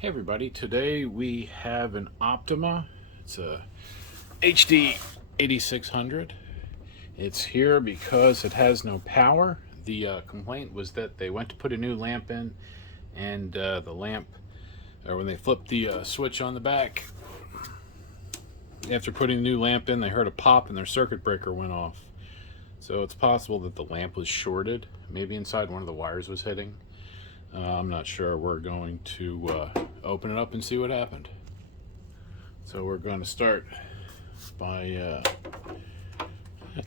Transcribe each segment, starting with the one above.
Hey everybody, today we have an Optoma. It's a HD8600. It's here because it has no power. The complaint was that they went to put a new lamp in and the lamp, or when they flipped the switch on the back, after putting the new lamp in, they heard a pop and their circuit breaker went off. So it's possible that the lamp was shorted. Maybe inside one of the wires was hitting. I'm not sure. We're going to open it up and see what happened. So we're going to start by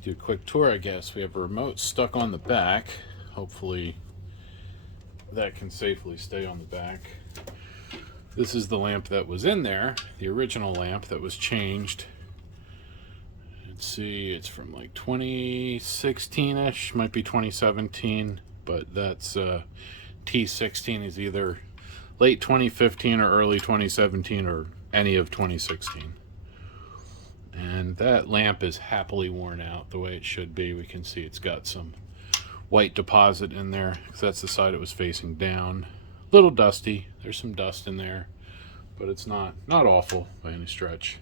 do a quick tour, I guess. We have a remote stuck on the back. Hopefully that can safely stay on the back. This is the lamp that was in there, the original lamp that was changed. Let's see, it's from like 2016-ish, might be 2017, but that's T16 is either late 2015 or early 2017 or any of 2016. And that lamp is happily worn out the way it should be. We can see it's got some white deposit in there because that's the side it was facing down. A little dusty. There's some dust in there, but it's not awful by any stretch.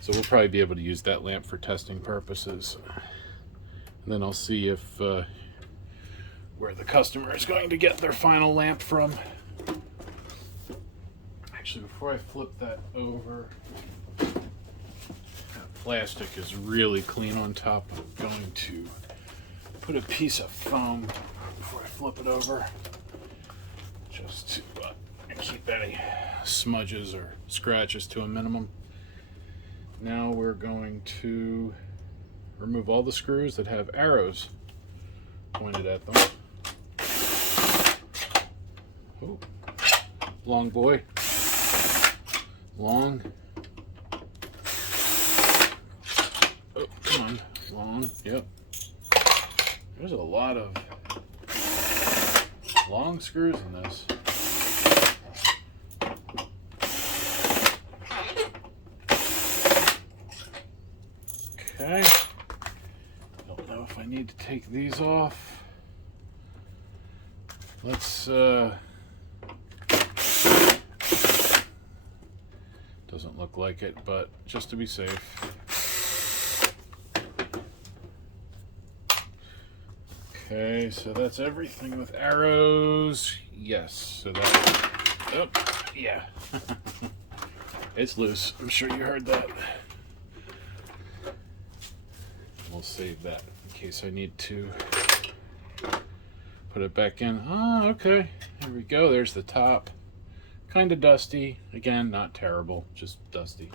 So we'll probably be able to use that lamp for testing purposes. And then I'll see if where the customer is going to get their final lamp from. Actually, before I flip that over, that plastic is really clean on top. I'm going to put a piece of foam before I flip it over, just to keep any smudges or scratches to a minimum. Now we're going to remove all the screws that have arrows pointed at them. Oh, long boy. Long. Oh, come on. Long. Yep. There's a lot of long screws in this. Okay. Don't know if I need to take these off. Let's doesn't look like it, but just to be safe. Okay, so that's everything with arrows. Yes, so that, oh, yeah. It's loose. I'm sure you heard that. We'll save that in case I need to put it back in. Oh, okay. There we go. There's the top. Kind of dusty. Again, not terrible, just dusty.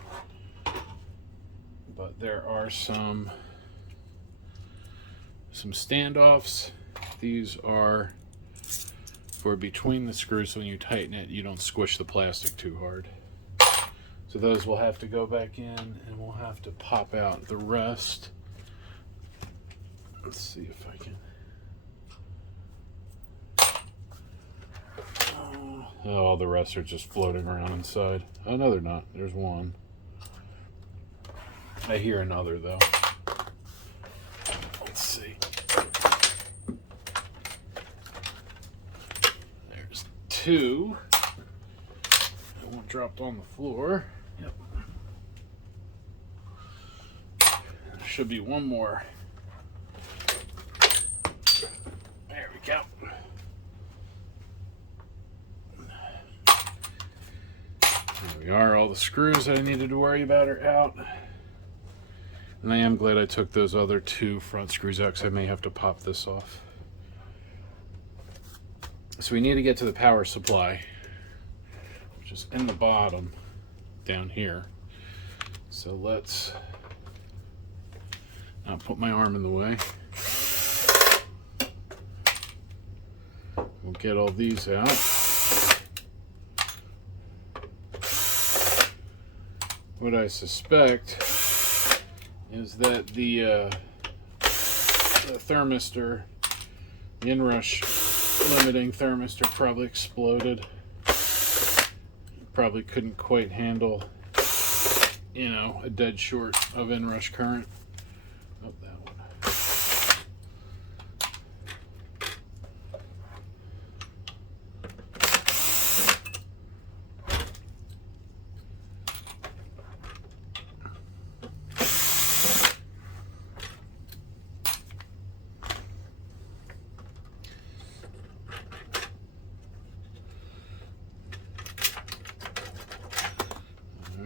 But there are some standoffs. These are for between the screws, so when you tighten it, you don't squish the plastic too hard. So those will have to go back in, and we'll have to pop out the rest. Let's see if I can. Oh, the rest are just floating around inside. Oh, no, they're not. There's one. I hear another, though. Let's see. There's two. That one dropped on the floor. Yep. There should be one more. There we go. There we are. All the screws that I needed to worry about are out. And I am glad I took those other two front screws out because I may have to pop this off. So we need to get to the power supply, which is in the bottom down here. So let's not put my arm in the way. We'll get all these out. What I suspect is that the thermistor, the inrush limiting thermistor, probably exploded. Probably couldn't quite handle, you know, a dead short of inrush current. Oh, that one.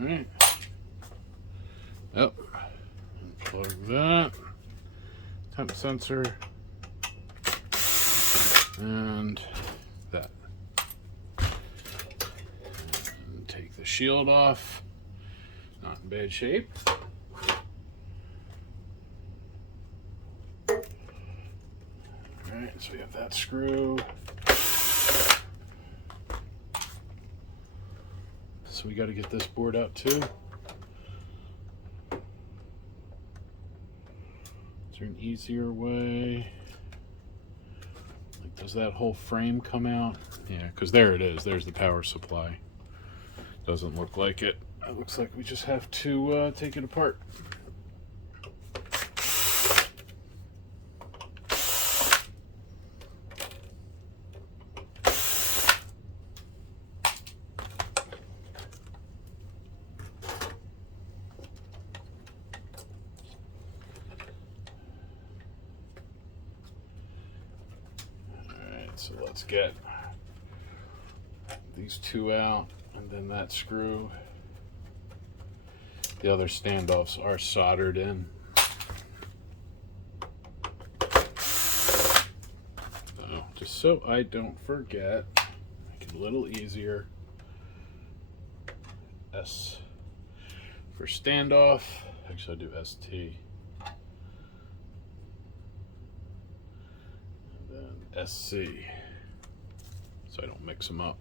Alright. Oh, unplug that. Temp sensor. And that. And take the shield off. Not in bad shape. Alright, so we have that screw. So we got to get this board out too. Is there an easier way? Like, does that whole frame come out? Yeah, because there it is. There's the power supply. Doesn't look like it. It looks like we just have to take it apart. So let's get these two out, and then that screw. The other standoffs are soldered in. So, just so I don't forget, make it a little easier. S for standoff. Actually, I do ST. SC, so I don't mix them up.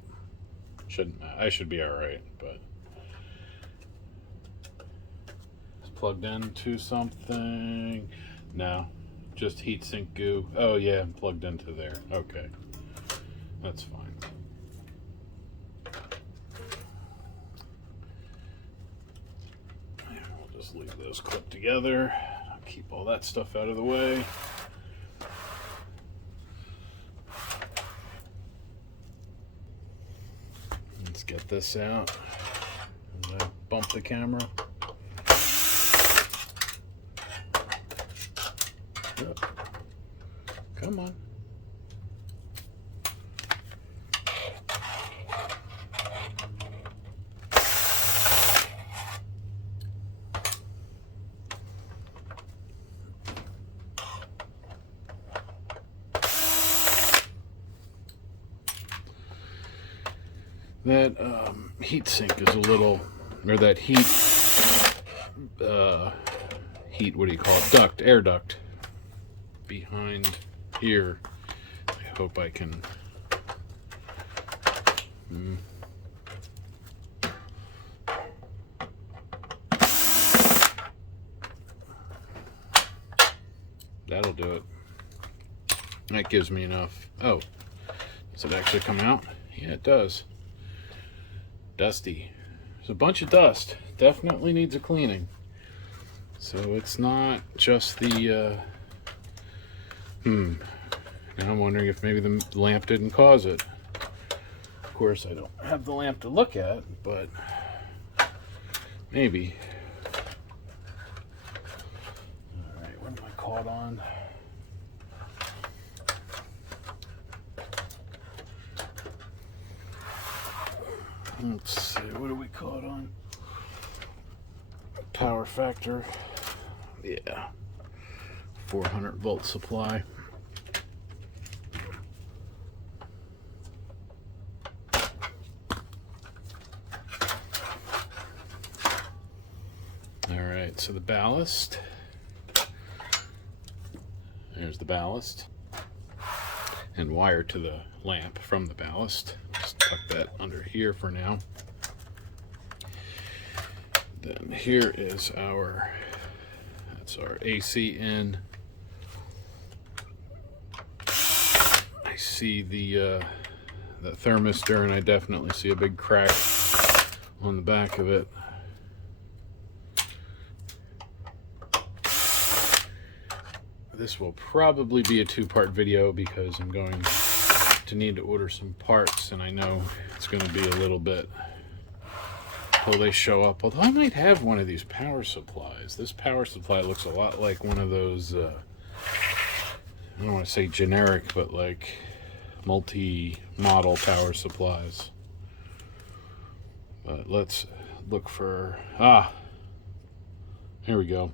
I should be all right, but it's plugged into something. No, just heatsink goo. Oh yeah, I'm plugged into there. Okay, that's fine. And we'll just leave those clipped together. I'll keep all that stuff out of the way. Get this out. And I bump the camera. Yep. Come on. That heat sink is a little, or that heat, what do you call it? Duct, air duct behind here. I hope I can. That'll do it. That gives me enough. Oh, does it actually come out? Yeah, it does. Dusty. There's a bunch of dust. Definitely needs a cleaning. So it's not just the and I'm wondering if maybe the lamp didn't cause it. Of course, I don't have the lamp to look at, but maybe. All right, what am I caught on? Let's see, what are we caught on? Power factor. Yeah. 400 volt supply. Alright, so the ballast. There's the ballast. And wire to the lamp from the ballast. Just tuck that under here for now. Then here is that's our AC in. I see the thermistor, and I definitely see a big crack on the back of it. This will probably be a two-part video because I'm going to need to order some parts, and I know it's going to be a little bit until they show up. Although I might have one of these power supplies. This power supply looks a lot like one of those, I don't want to say generic, but like multi-model power supplies. But let's look for, here we go.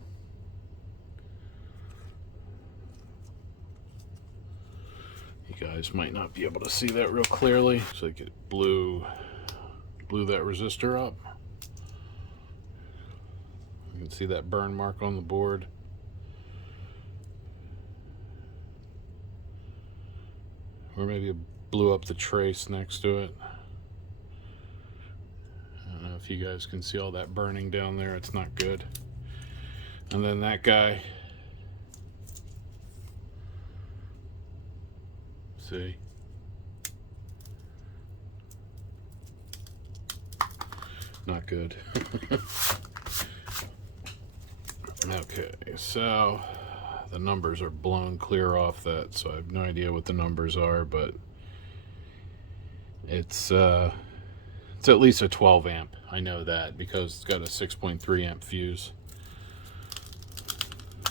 You guys might not be able to see that real clearly. So like it blew that resistor up. You can see that burn mark on the board. Or maybe it blew up the trace next to it. I don't know if you guys can see all that burning down there. It's not good. And then that guy, see, not good. Okay, so the numbers are blown clear off that, so I have no idea what the numbers are, but it's at least a 12 amp. I know that because it's got a 6.3 amp fuse.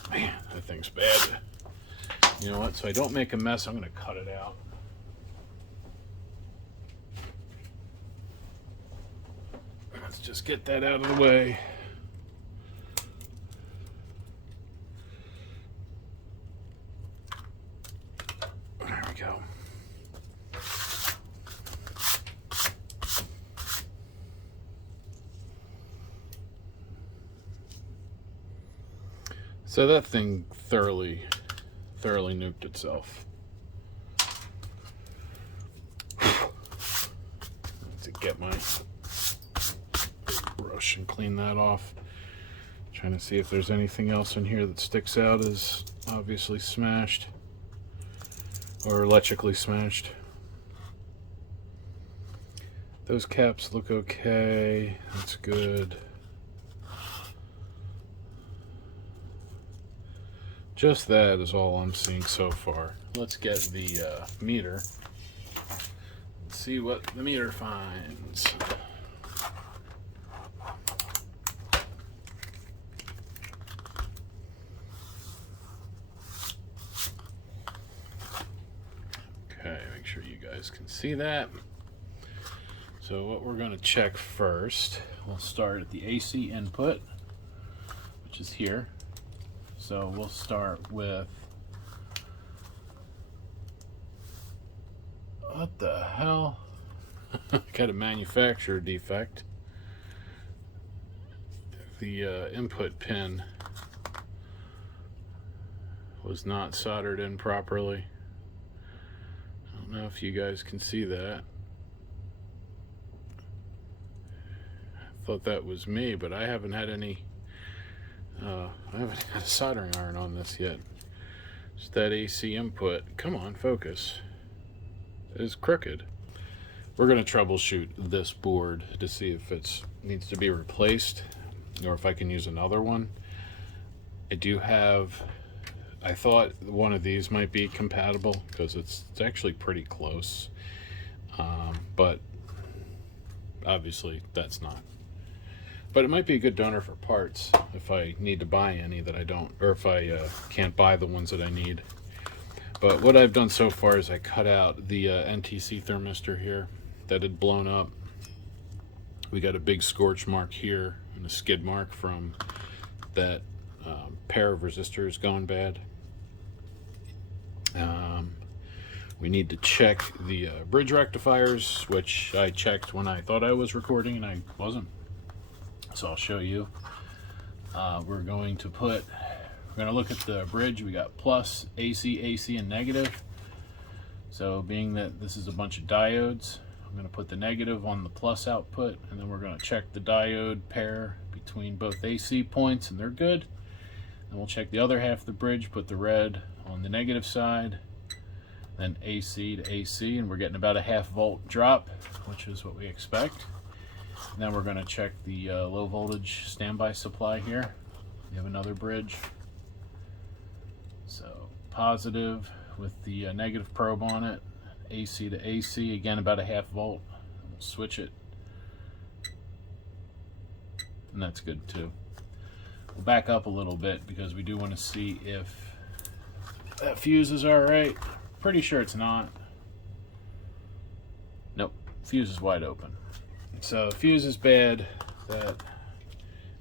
Man, that thing's bad. You know what? So I don't make a mess, I'm going to cut it out. Let's just get that out of the way. There we go. So that thing thoroughly nuked itself. To get my brush and clean that off. Trying to see if there's anything else in here that sticks out as obviously smashed or electrically smashed. Those caps look okay. That's good. Just that is all I'm seeing so far. Let's get the meter. Let's see what the meter finds. Okay, make sure you guys can see that. So what we're going to check first, we'll start at the AC input, which is here. So we'll start with, what the hell? Got a manufacturer defect. The input pin was not soldered in properly. I don't know if you guys can see that. I thought that was me, but I haven't had any I haven't had a soldering iron on this yet. Just that AC input. Come on, focus. It is crooked. We're going to troubleshoot this board to see if it needs to be replaced or if I can use another one. I do have, I thought one of these might be compatible because it's actually pretty close, but obviously that's not. But it might be a good donor for parts if I need to buy any that I don't, or if I can't buy the ones that I need. But what I've done so far is I cut out the NTC thermistor here that had blown up. We got a big scorch mark here and a skid mark from that pair of resistors gone bad. We need to check the bridge rectifiers, which I checked when I thought I was recording and I wasn't. So I'll show you. We're going to look at the bridge. We got plus, AC, AC, and negative. So being that this is a bunch of diodes, I'm going to put the negative on the plus output, and then we're going to check the diode pair between both AC points, and they're good. And we'll check the other half of the bridge, put the red on the negative side, then AC to AC, and we're getting about a 0.5 volt drop, which is what we expect. And then we're going to check the low voltage standby supply here. We have another bridge. So positive with the negative probe on it, AC to AC, again about a 0.5 volt. We'll switch it, and that's good too. We'll back up a little bit because we do want to see if that fuse is all right. Pretty sure it's not. Nope, fuse is wide open. So fuse is bad. That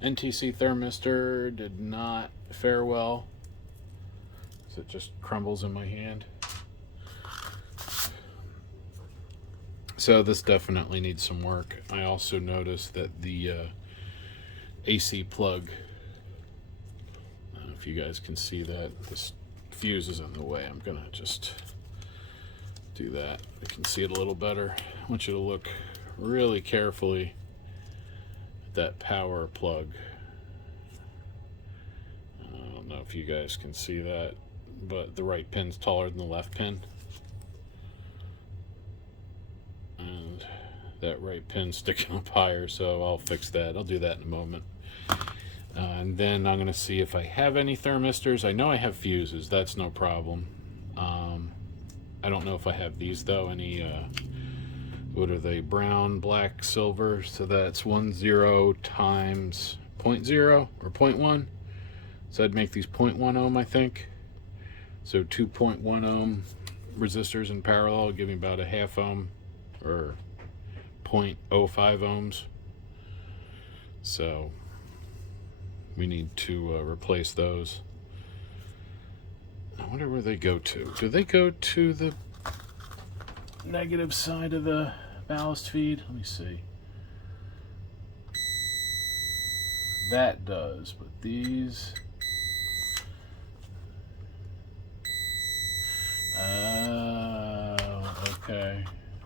NTC thermistor did not fare well, so it just crumbles in my hand. So this definitely needs some work. I also noticed that the AC plug, I don't know if you guys can see that, this fuse is in the way. I'm gonna just do that. I can see it a little better. I want you to look really carefully at that power plug. I don't know if you guys can see that, but the right pin's taller than the left pin. And that right pin's sticking up higher, so I'll fix that. I'll do that in a moment. And then I'm going to see if I have any thermistors. I know I have fuses. That's no problem. I don't know if I have these, though. Any, what are they? Brown, black, silver. So that's 10 times 0.0 or 0.1. So I'd make these 0.1 ohm, I think. So 2.1 ohm resistors in parallel give me about a half ohm or 0.05 ohms. So we need to replace those. I wonder where they go to. Do they go to the negative side of the ballast feed? Let me see. That does, but these... Oh, okay.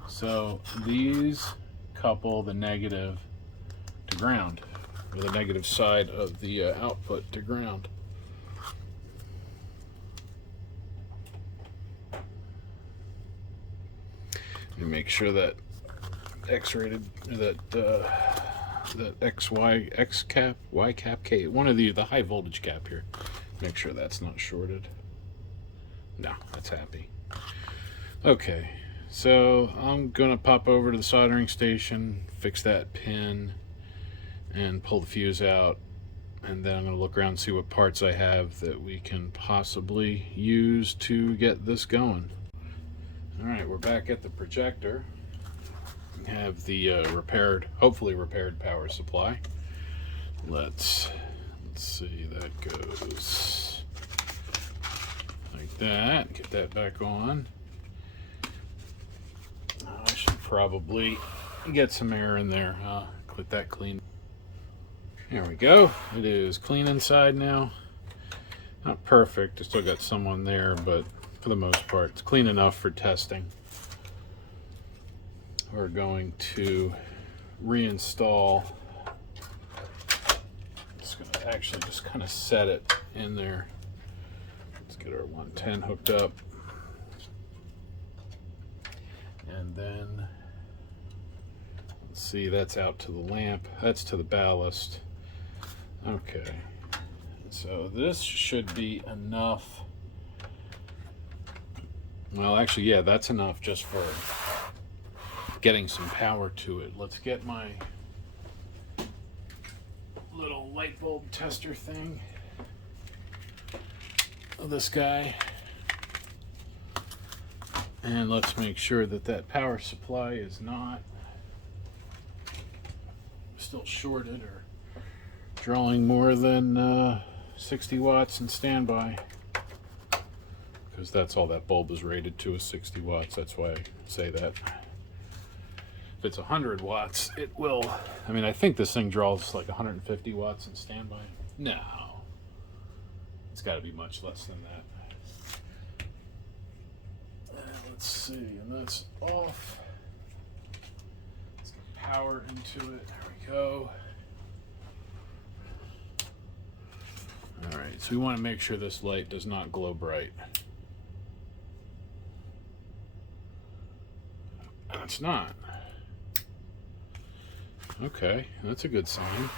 So these couple the negative to ground, or the negative side of the output to ground. And make sure that X-rated, that X cap, Y cap, K, one of the high voltage cap here. Make sure that's not shorted. No, that's happy. Okay, so I'm gonna pop over to the soldering station, fix that pin, and pull the fuse out, and then I'm gonna look around and see what parts I have that we can possibly use to get this going. All right, we're back at the projector. We have the hopefully repaired power supply. Let's see, that goes like that. Get that back on. I should probably get some air in there. Get that clean. There we go. It is clean inside now. Not perfect. I still got some on there, but for the most part, it's clean enough for testing. We're going to reinstall. Just going to actually just kind of set it in there. Let's get our 110 hooked up. And then, let's see, that's out to the lamp. That's to the ballast. Okay. So this should be enough. Well, actually, yeah, that's enough just for getting some power to it. Let's get my little light bulb tester thing. This guy. And let's make sure that that power supply is not still shorted or drawing more than 60 watts in standby. Because that's all that bulb is rated to, is 60 watts. That's why I say that. If it's 100 watts, it will. I mean, I think this thing draws like 150 watts in standby. No. It's got to be much less than that. Let's see, and that's off. Let's get power into it. There we go. All right, so we want to make sure this light does not glow bright. It's not. Okay, that's a good sign.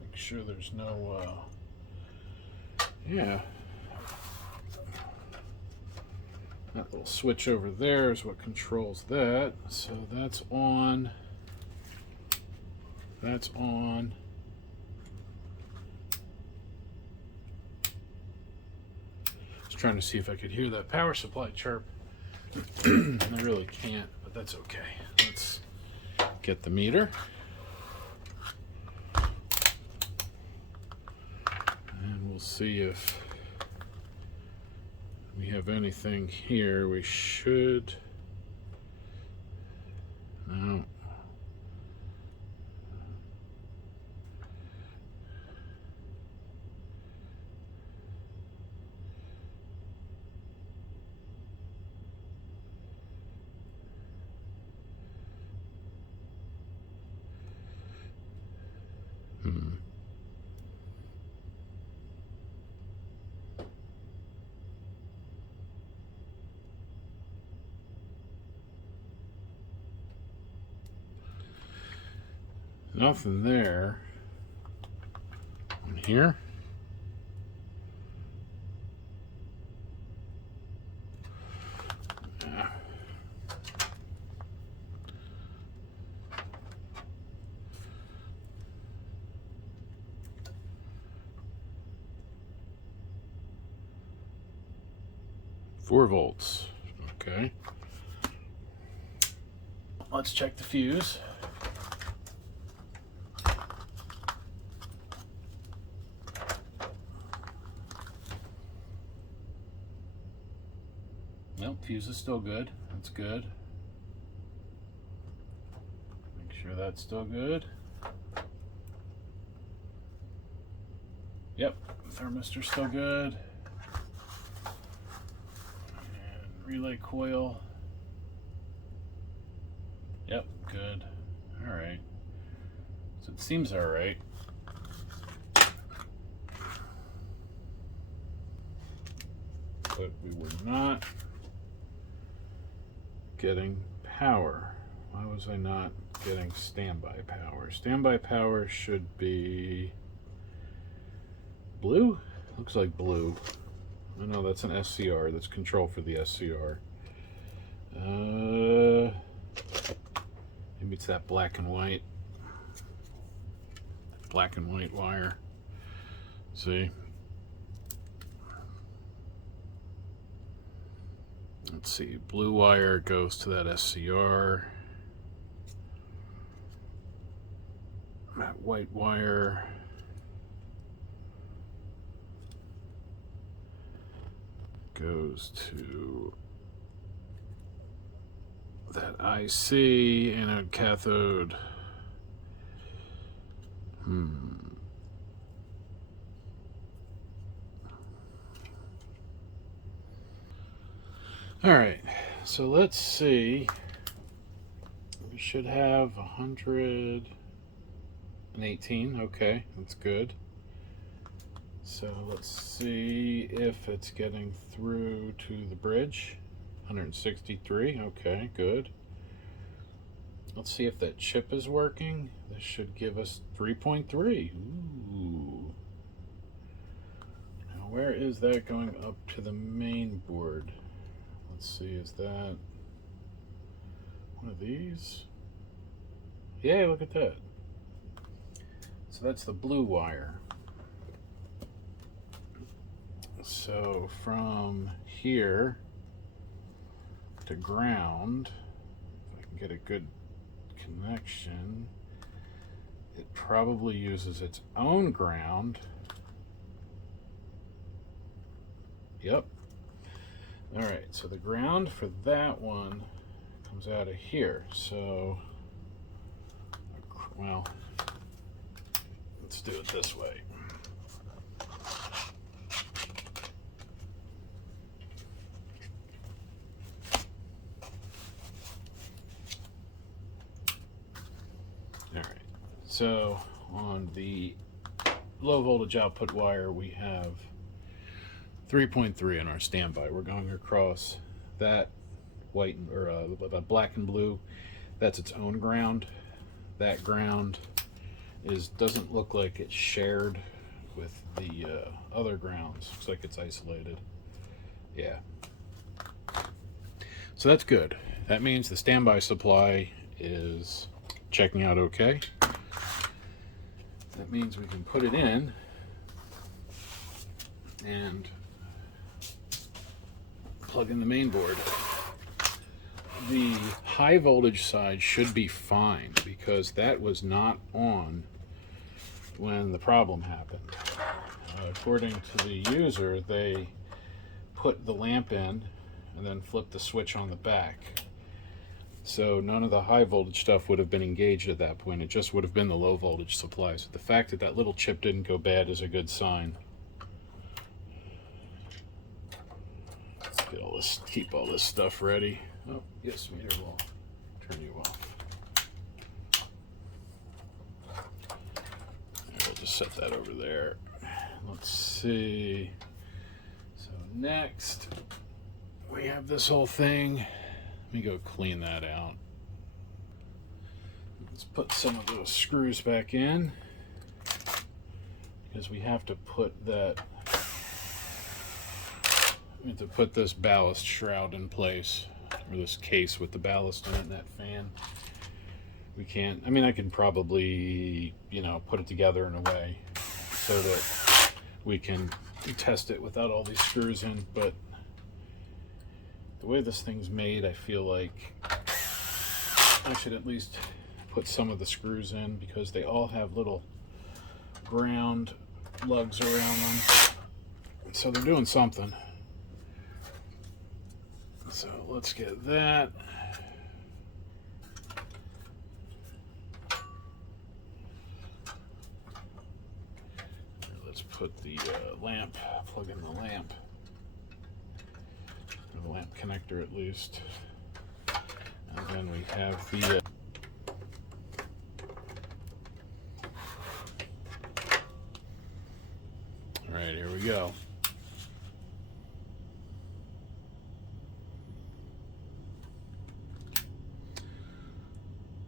Make sure there's no, yeah. That little switch over there is what controls that. So that's on. That's on. Trying to see if I could hear that power supply chirp. I really can't, but that's okay. Let's get the meter. And we'll see if we have anything here. We should. No. Nothing there. And here. Yeah. 4 volts. Okay. Let's check the fuse. Nope, fuse is still good. That's good. Make sure that's still good. Yep, thermistor's still good. And relay coil. Yep, good. All right. So it seems all right. But we were not getting power. Why was I not getting standby power? Standby power should be blue? Looks like blue. I know that's an SCR. That's control for the SCR. Maybe it's that black and white wire. See? Let's see, blue wire goes to that SCR. That white wire goes to that IC, anode cathode. All right, so let's see. We should have 118. Okay, that's good. So let's see if it's getting through to the bridge. 163. Okay, good. Let's see if that chip is working. This should give us 3.3. Ooh. Now, where is that going up to the main board? Let's see, is that one of these? Yeah, look at that. So that's the blue wire. So from here to ground, if I can get a good connection, it probably uses its own ground. Yep. All right, so the ground for that one comes out of here. So, well, let's do it this way. All right, so on the low voltage output wire, we have 3.3 in our standby. We're going across that white or black and blue. That's its own ground. That ground doesn't look like it's shared with the other grounds. Looks like it's isolated. Yeah. So that's good. That means the standby supply is checking out okay. That means we can put it in and plug in the main board. the high voltage side should be fine because that was not on when the problem happened. According to the user, they put the lamp in and then flipped the switch on the back. So none of the high voltage stuff would have been engaged at that point. It just would have been the low voltage supply. So the fact that that little chip didn't go bad is a good sign. Get all this, keep all this stuff ready. Oh, yes, meter will turn you off. I'll just set that over there. Let's see. So next, we have this whole thing. Let me go clean that out. Let's put some of those screws back in because we have to put that. We have to put this ballast shroud in place, or this case with the ballast in it and that fan. We can't. I mean, I can probably, put it together in a way so that we can test it without all these screws in, but the way this thing's made, I feel like I should at least put some of the screws in because they all have little ground lugs around them. So they're doing something. So let's get that. Let's put the lamp, plug in the lamp. The lamp connector at least. And then we have the all right, here we go.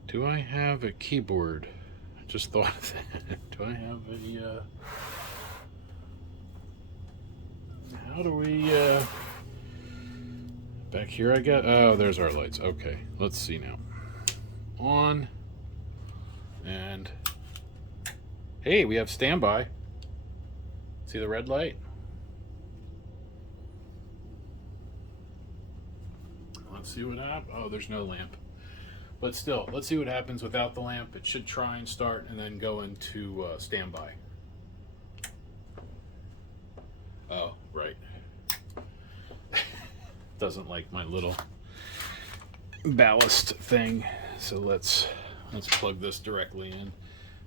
Do I have a keyboard? I just thought of that. Do I have a how do we back here I got, oh, there's our lights. Okay, let's see now. On. And hey, we have standby. See the red light? Let's see what happens. Oh, there's no lamp. But still, let's see what happens without the lamp. It should try and start and then go into standby. Oh, right. Doesn't like my little ballast thing. So let's plug this directly in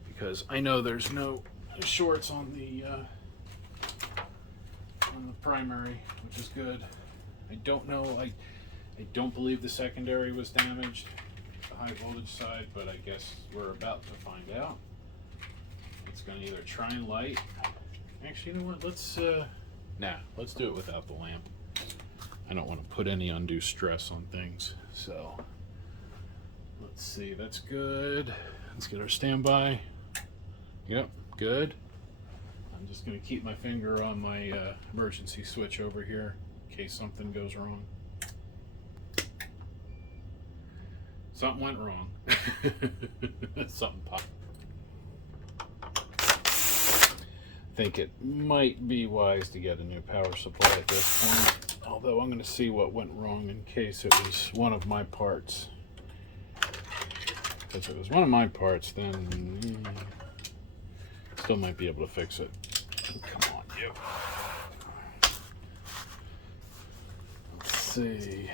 because I know there's no shorts on the primary, which is good. I don't know. I don't believe the secondary was damaged, the high voltage side, but I guess we're about to find out. It's going to either try and light. Actually, you know what? Let's do it without the lamp. I don't want to put any undue stress on things. So let's see. That's good. Let's get our standby. Yep, good. I'm just going to keep my finger on my emergency switch over here in case something goes wrong. Something went wrong. Something popped. I think it might be wise to get a new power supply at this point. Although I'm going to see what went wrong in case it was one of my parts. If it was one of my parts, then still might be able to fix it. Come on, you. Let's see.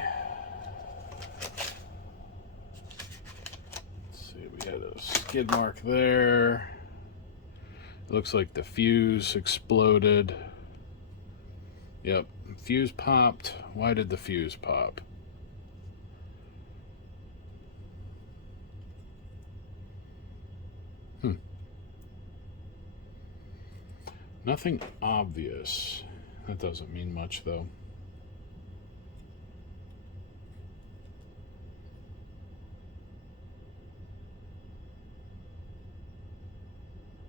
We had a skid mark there. It looks like the fuse exploded. Yep, fuse popped. Why did the fuse pop? Nothing obvious. That doesn't mean much though.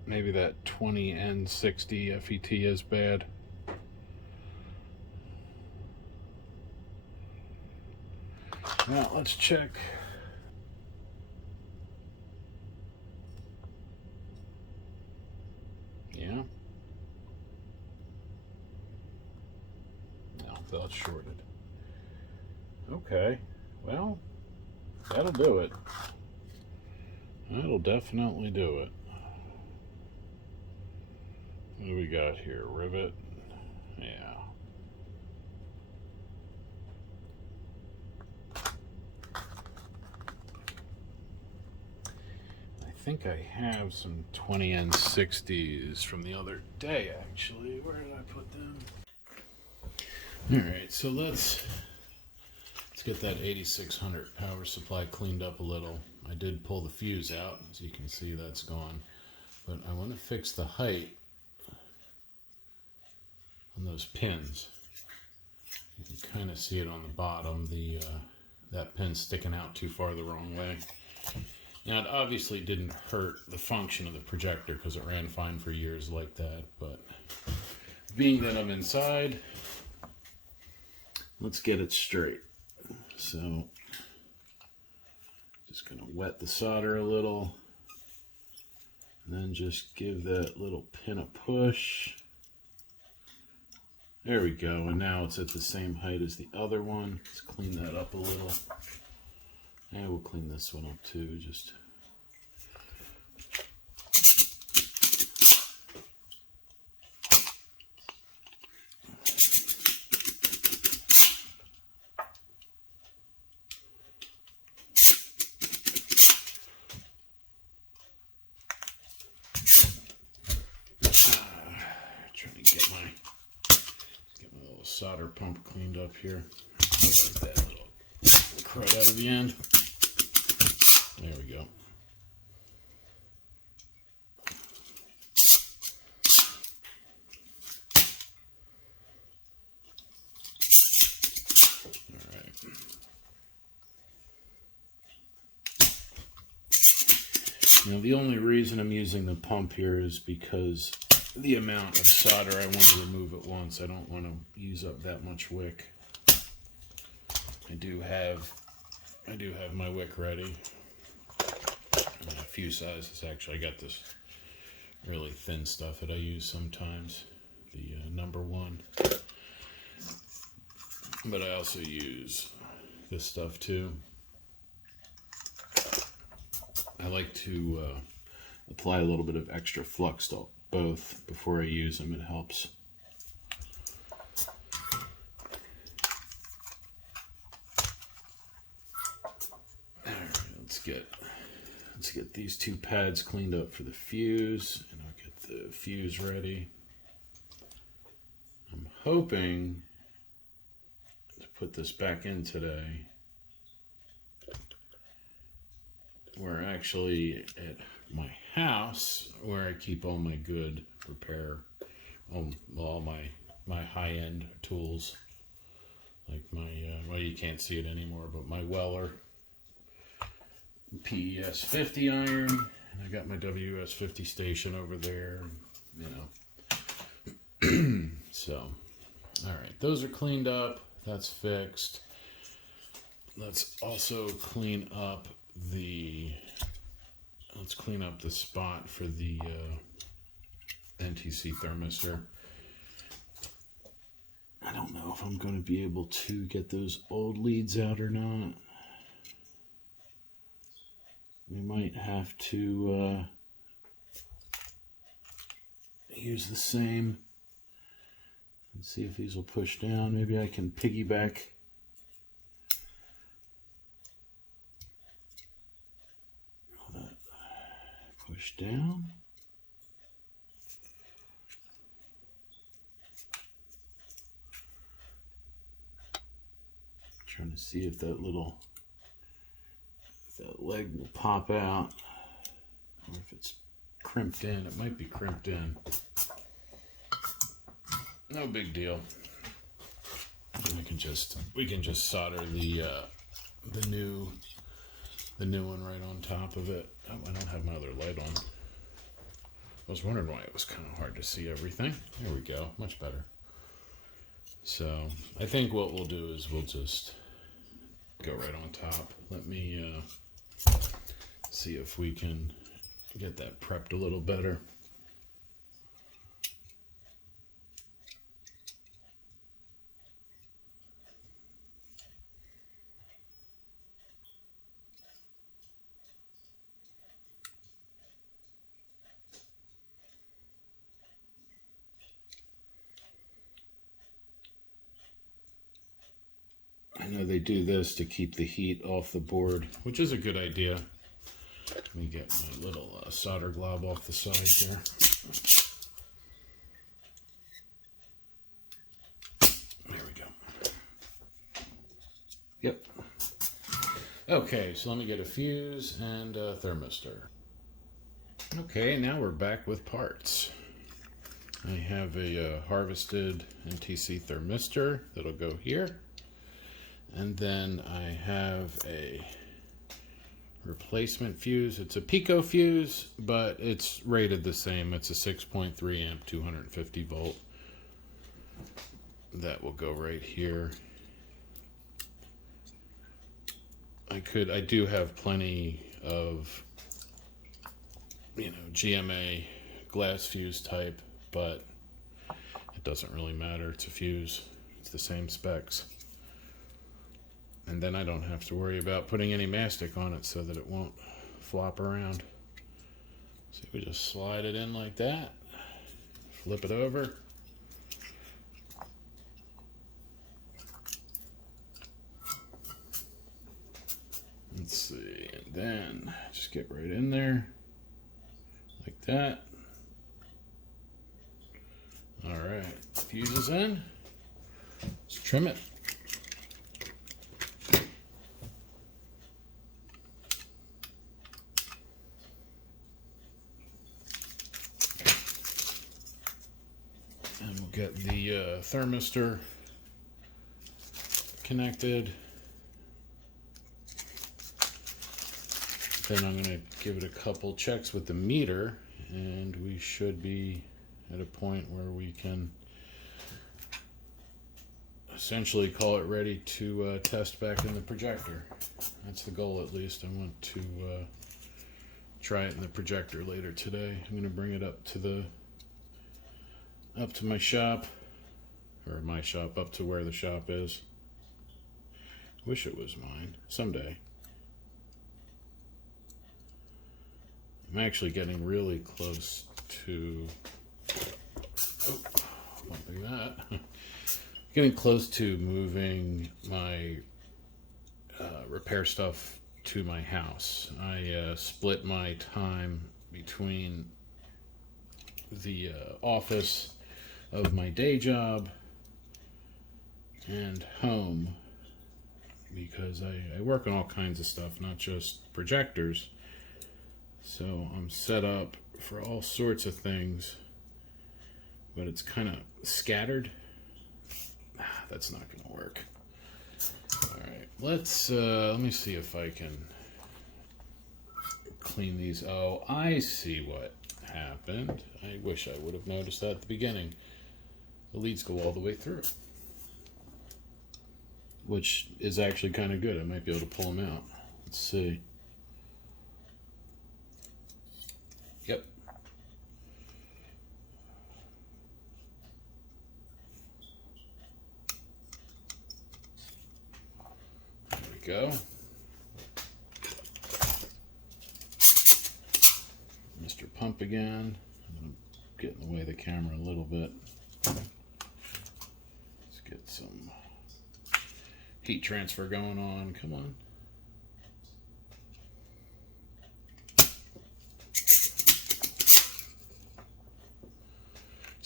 Maybe that 20N60 FET is bad. Well, let's check. Yeah. No, felt shorted. Okay. Well, That'll do it. That'll definitely do it. What do we got here? Rivet? Yeah. I think I have some 20N60s from the other day, actually. Where did I put them? Alright, so let's get that 8600 power supply cleaned up a little. I did pull the fuse out, as you can see that's gone. But I want to fix the height on those pins. You can kind of see it on the bottom, that pin sticking out too far the wrong way. Now it obviously didn't hurt the function of the projector because it ran fine for years like that, but being that I'm inside, let's get it straight. So, just going to wet the solder a little, and then just give that little pin a push. There we go, and now it's at the same height as the other one. Let's clean that up a little. And we'll clean this one up too, just... trying to get my little solder pump cleaned up here. Get that little crud out of the end. There we go. All right. Now the only reason I'm using the pump here is because the amount of solder I want to remove at once. I don't want to use up that much wick. I do have my wick ready. A few sizes actually. I got this really thin stuff that I use sometimes, the number 1. But I also use this stuff too. I like to apply a little bit of extra flux to both before I use them. It helps. All right, let's get these 2 pads cleaned up for the fuse, and I'll get the fuse ready. I'm hoping to put this back in today. We're actually at my house where I keep all my good repair, all my high-end tools, like my, well, you can't see it anymore, but my Weller PES 50 iron, and I got my WS 50 station over there, you know. So, all right, those are cleaned up. That's fixed. Let's also clean up the spot for the NTC thermistor. I don't know if I'm going to be able to get those old leads out or not. We might have to use the same and see if these will push down. Maybe I can piggyback that push down. Trying to see if that leg will pop out, or if it's crimped in. It might be crimped in. No big deal. We can just solder the new one right on top of it. Oh, I don't have my other light on. I was wondering why it was kind of hard to see everything. There we go, much better. So I think what we'll do is we'll just go right on top. Let me see if we can get that prepped a little better. I know they do this to keep the heat off the board, which is a good idea. Let me get my little solder glob off the side here. There we go. Yep. Okay, so let me get a fuse and a thermistor. Okay, now we're back with parts. I have a harvested NTC thermistor that'll go here. And then I have a replacement fuse. It's a pico fuse, but it's rated the same. It's a 6.3 amp, 250 volt. That will go right here. I do have plenty of, GMA glass fuse type, but it doesn't really matter. It's a fuse. It's the same specs. And then I don't have to worry about putting any mastic on it so that it won't flop around. So we just slide it in like that, flip it over. Let's see, and then just get right in there like that. All right, fuse is in. Let's trim it. And we'll get the thermistor connected. Then I'm going to give it a couple checks with the meter, and we should be at a point where we can essentially call it ready to test back in the projector. That's the goal, at least. I want to try it in the projector later today. I'm going to bring it up to my shop, or my shop, up to where the shop is. Wish it was mine. Someday. I'm actually getting really close to, bumping that. Getting close to moving my repair stuff to my house. I split my time between the office of my day job and home, because I work on all kinds of stuff, not just projectors. So I'm set up for all sorts of things, but it's kind of scattered. That's not going to work. All right, let me see if I can clean these. Oh, I see what happened. I wish I would have noticed that at the beginning. The leads go all the way through, which is actually kind of good. I might be able to pull them out. Let's see. Yep. There we go. Mr. Pump again. I'm going to get in the way of the camera a little bit. Let's get some heat transfer going on. Come on.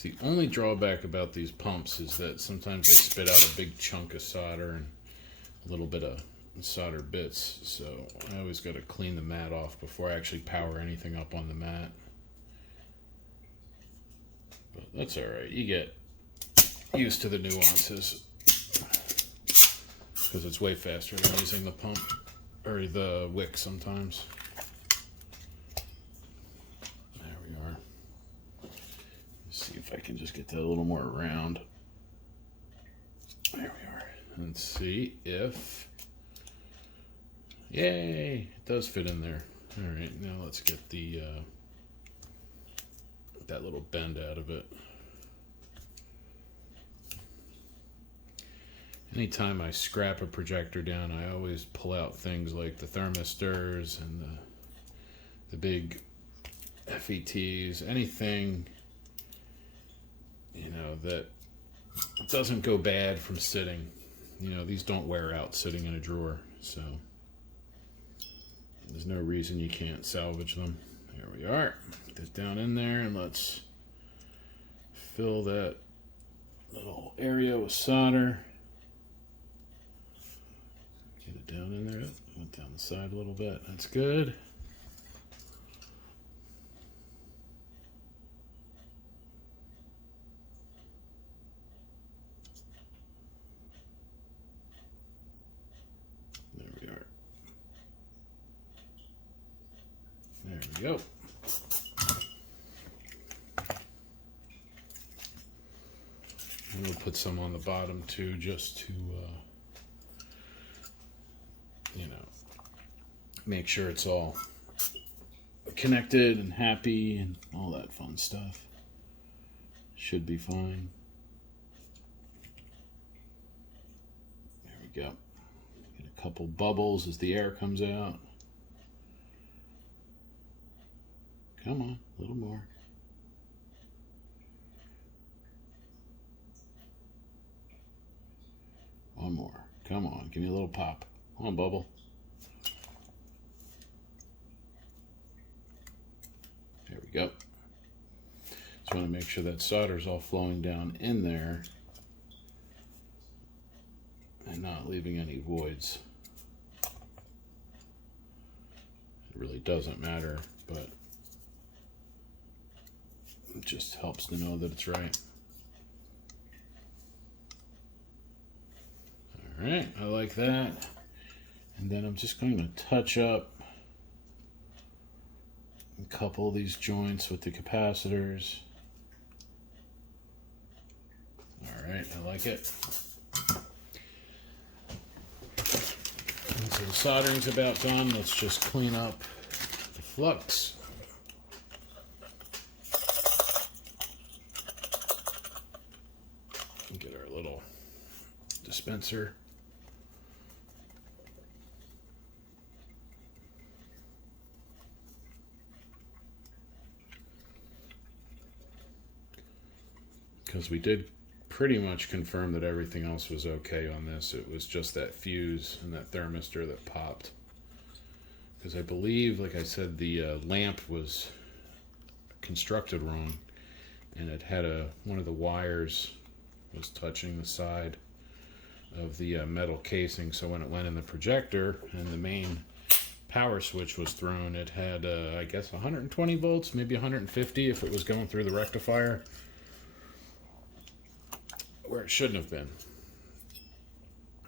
The only drawback about these pumps is that sometimes they spit out a big chunk of solder and a little bit of solder bits, so I always got to clean the mat off before I actually power anything up on the mat. But that's alright, you get used to the nuances, because it's way faster than using the pump, or the wick sometimes. See if I can just get that a little more around. There we are. Let's see if, yay, it does fit in there. All right, now let's get the that little bend out of it. Anytime I scrap a projector down, I always pull out things like the thermistors and the big FETs, anything that doesn't go bad from sitting. You know, these don't wear out sitting in a drawer, so there's no reason you can't salvage them. There we are. Put this down in there, and let's fill that little area with solder. Get it down in there. Went down the side a little bit. That's good. There we are. There we go. And we'll put some on the bottom too, just to you know, make sure it's all connected and happy and all that fun stuff. Should be fine. There we go. Get a couple bubbles as the air comes out. Come on, a little more. One more. Come on, give me a little pop. Come on, bubble. There we go. Just want to make sure that solder is all flowing down in there and not leaving any voids. It really doesn't matter, but it just helps to know that it's right. All right, I like that. And then I'm just going to touch up a couple of these joints with the capacitors. All right, I like it. And so the soldering's about done. Let's just clean up the flux. Get our little dispenser. Because we did pretty much confirm that everything else was okay on this. It was just that fuse and that thermistor that popped. Because I believe, like I said, the lamp was constructed wrong, and it had one of the wires was touching the side of the metal casing. So when it went in the projector and the main power switch was thrown, it had I guess 120 volts, maybe 150 if it was going through the rectifier, where it shouldn't have been,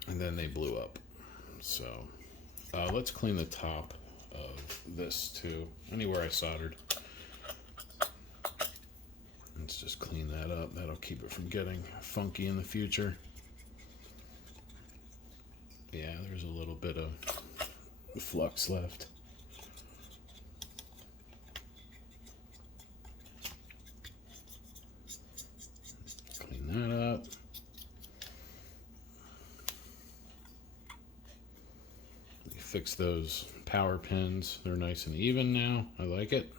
and then they blew up. So let's clean the top of this too, anywhere I soldered. Let's just clean that up. That'll keep it from getting funky in the future. Yeah, there's a little bit of flux left. Clean that up. Fix those power pins. They're nice and even now. I like it.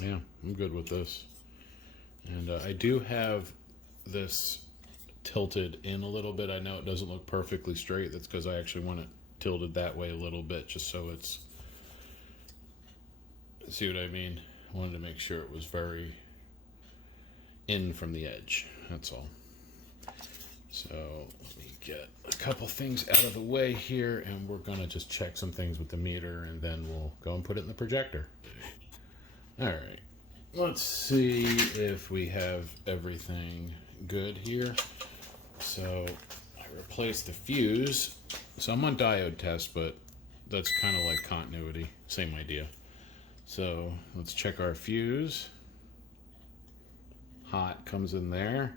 Yeah, I'm good with this. And I do have this tilted in a little bit. I know it doesn't look perfectly straight. That's because I actually want it tilted that way a little bit, just so it's, see what I mean? I wanted to make sure it was very in from the edge. That's all. So let me get a couple things out of the way here, and we're gonna just check some things with the meter, and then we'll go and put it in the projector. All right, let's see if we have everything good here. So I replaced the fuse. So I'm on diode test, but that's kind of like continuity, same idea. So let's check our fuse. Hot comes in there.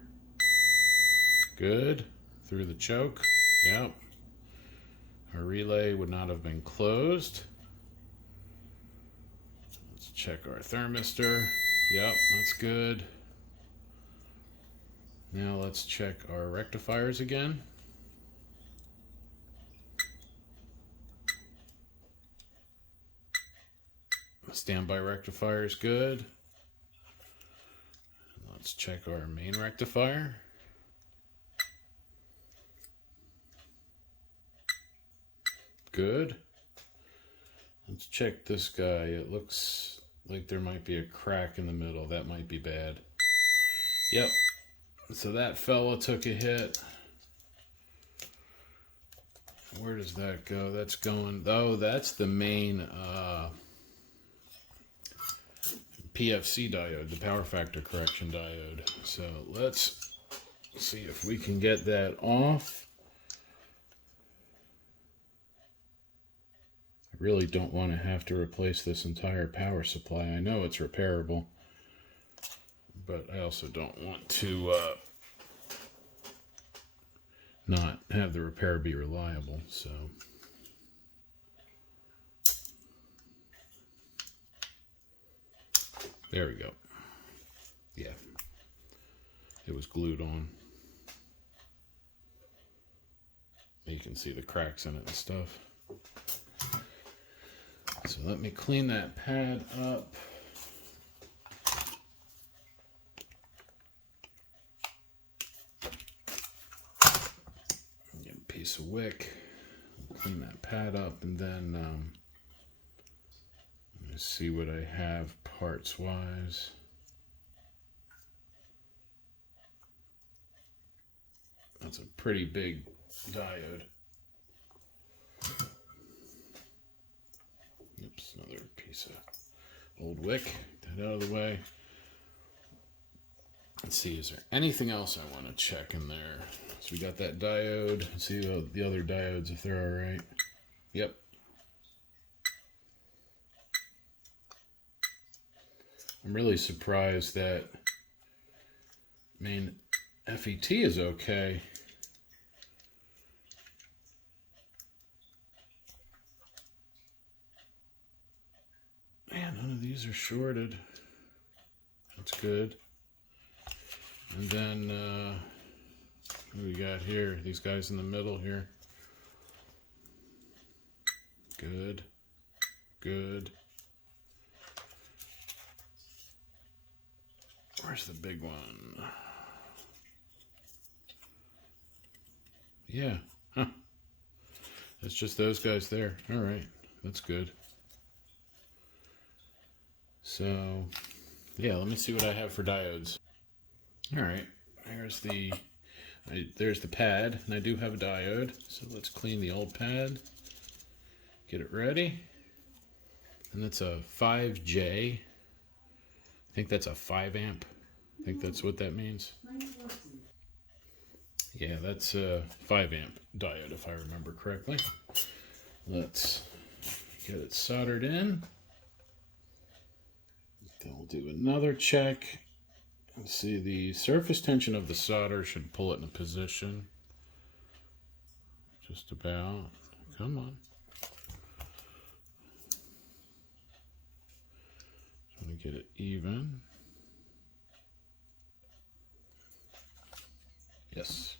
Good. Through the choke. Yep. Our relay would not have been closed. Let's check our thermistor. Yep, that's good. Now let's check our rectifiers again. Standby rectifier is good. Let's check our main rectifier. good. Let's check this guy. It looks like there might be a crack in the middle. That might be bad. Yep. So that fella took a hit. Where does that go? That's going... Oh, that's the main PFC diode, the power factor correction diode. So let's see if we can get that off. I really don't want to have to replace this entire power supply. I know it's repairable, but I also don't want to not have the repair be reliable. So there we go. Yeah, it was glued on. You can see the cracks in it and stuff. So let me clean that pad up. Get a piece of wick. Clean that pad up, and then let me see what I have parts wise. That's a pretty big diode. Oops, another piece of old wick. Get that out of the way. Let's see, is there anything else I want to check in there? So we got that diode. Let's see the other diodes if they're all right. Yep. I'm really surprised that main FET is okay. Man, none of these are shorted. That's good. And then, what do we got here? These guys in the middle here. Good. Good. Where's the big one? Yeah. Huh. That's just those guys there. All right. That's good. So, yeah, let me see what I have for diodes. All right. There's the pad, and I do have a diode. So let's clean the old pad. Get it ready. And that's a 5J. I think that's a 5 amp. I think that's what that means. Yeah, that's a 5 amp diode if I remember correctly. Let's get it soldered in. Then we'll do another check. Let's see, the surface tension of the solder should pull it in a position. Just about. Come on. Trying to get it even. Yes.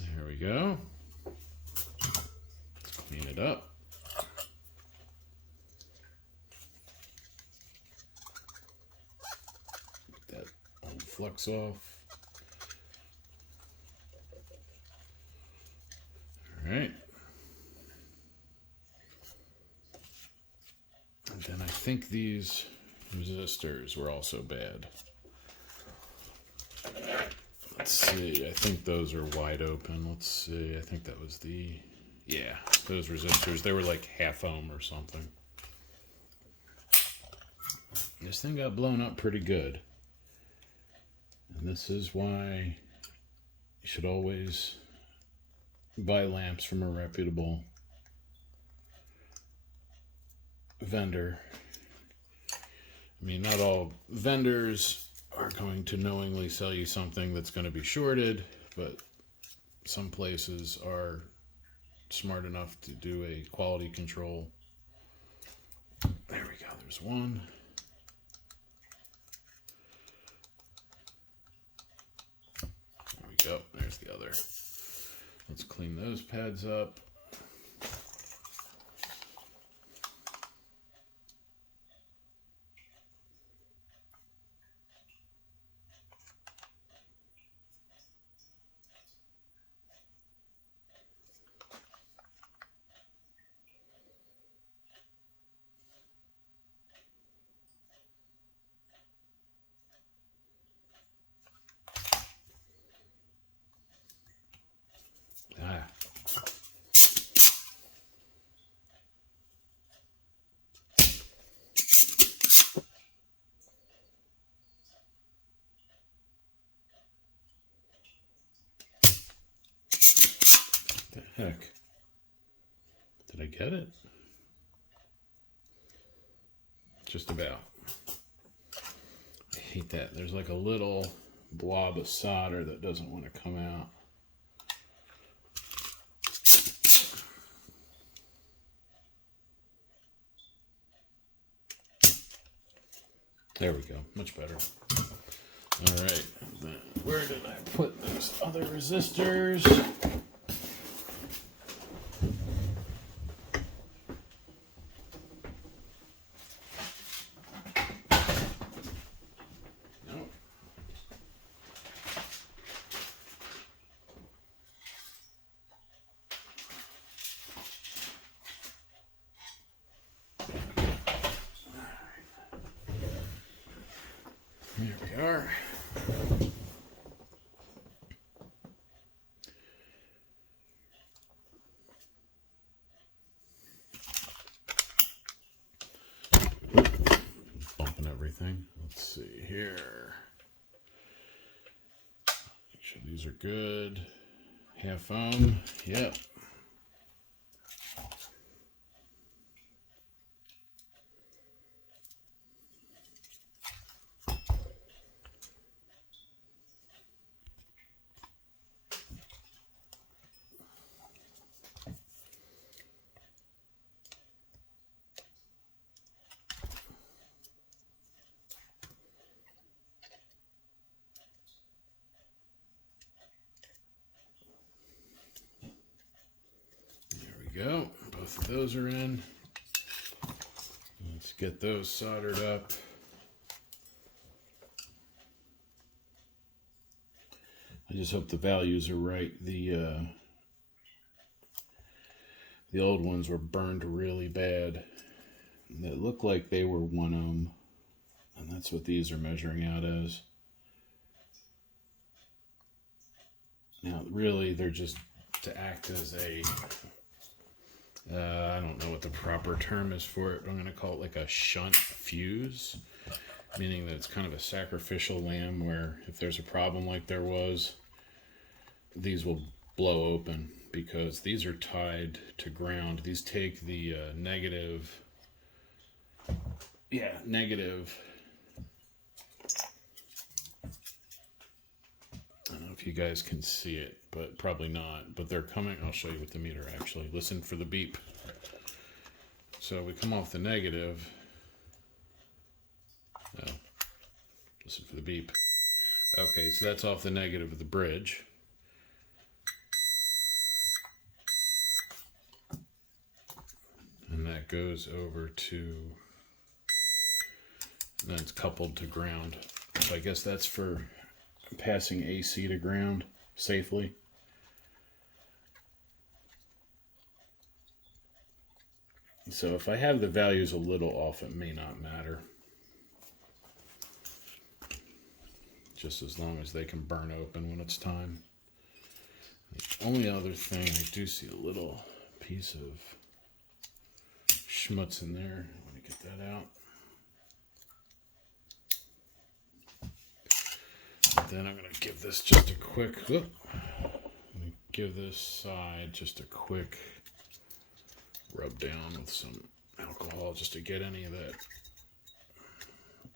There we go. Let's clean it up. Get that old flux off. All right. And then I think these resistors were also bad. Let's see, I think those are wide open. Let's see, I think that was yeah, those resistors, they were like 1/2 ohm or something. This thing got blown up pretty good. And this is why you should always buy lamps from a reputable vendor. I mean, not all vendors are going to knowingly sell you something that's going to be shorted, but some places are smart enough to do a quality control. There we go, there's one. There we go, there's the other. Let's clean those pads up. heck? Did I get it? Just about. I hate that. There's like a little blob of solder that doesn't want to come out. There we go. Much better. All right. Where did I put those other resistors? There we are. Bumping everything. Let's see here. Make sure these are good. Half ohm. Yep. Go. Both of those are in. Let's get those soldered up. I just hope the values are right. The old ones were burned really bad. It looked like they were 1 ohm, and that's what these are measuring out as. Now, really, they're just to act as a I don't know what the proper term is for it, but I'm going to call it like a shunt fuse, meaning that it's kind of a sacrificial lamb where if there's a problem like there was, these will blow open because these are tied to ground. These take the negative. I don't know if you guys can see it, but probably not. But they're coming. I'll show you with the meter, actually. Listen for the beep. So we come off the negative. Oh, listen for the beep. Okay, so that's off the negative of the bridge. And that goes over to, and then it's coupled to ground. So I guess that's for passing AC to ground safely. So if I have the values a little off, it may not matter. Just as long as they can burn open when it's time. The only other thing, I do see a little piece of schmutz in there. Let me get that out. Then I'm going to give this just a quick, give this side just a quick rub down with some alcohol just to get any of that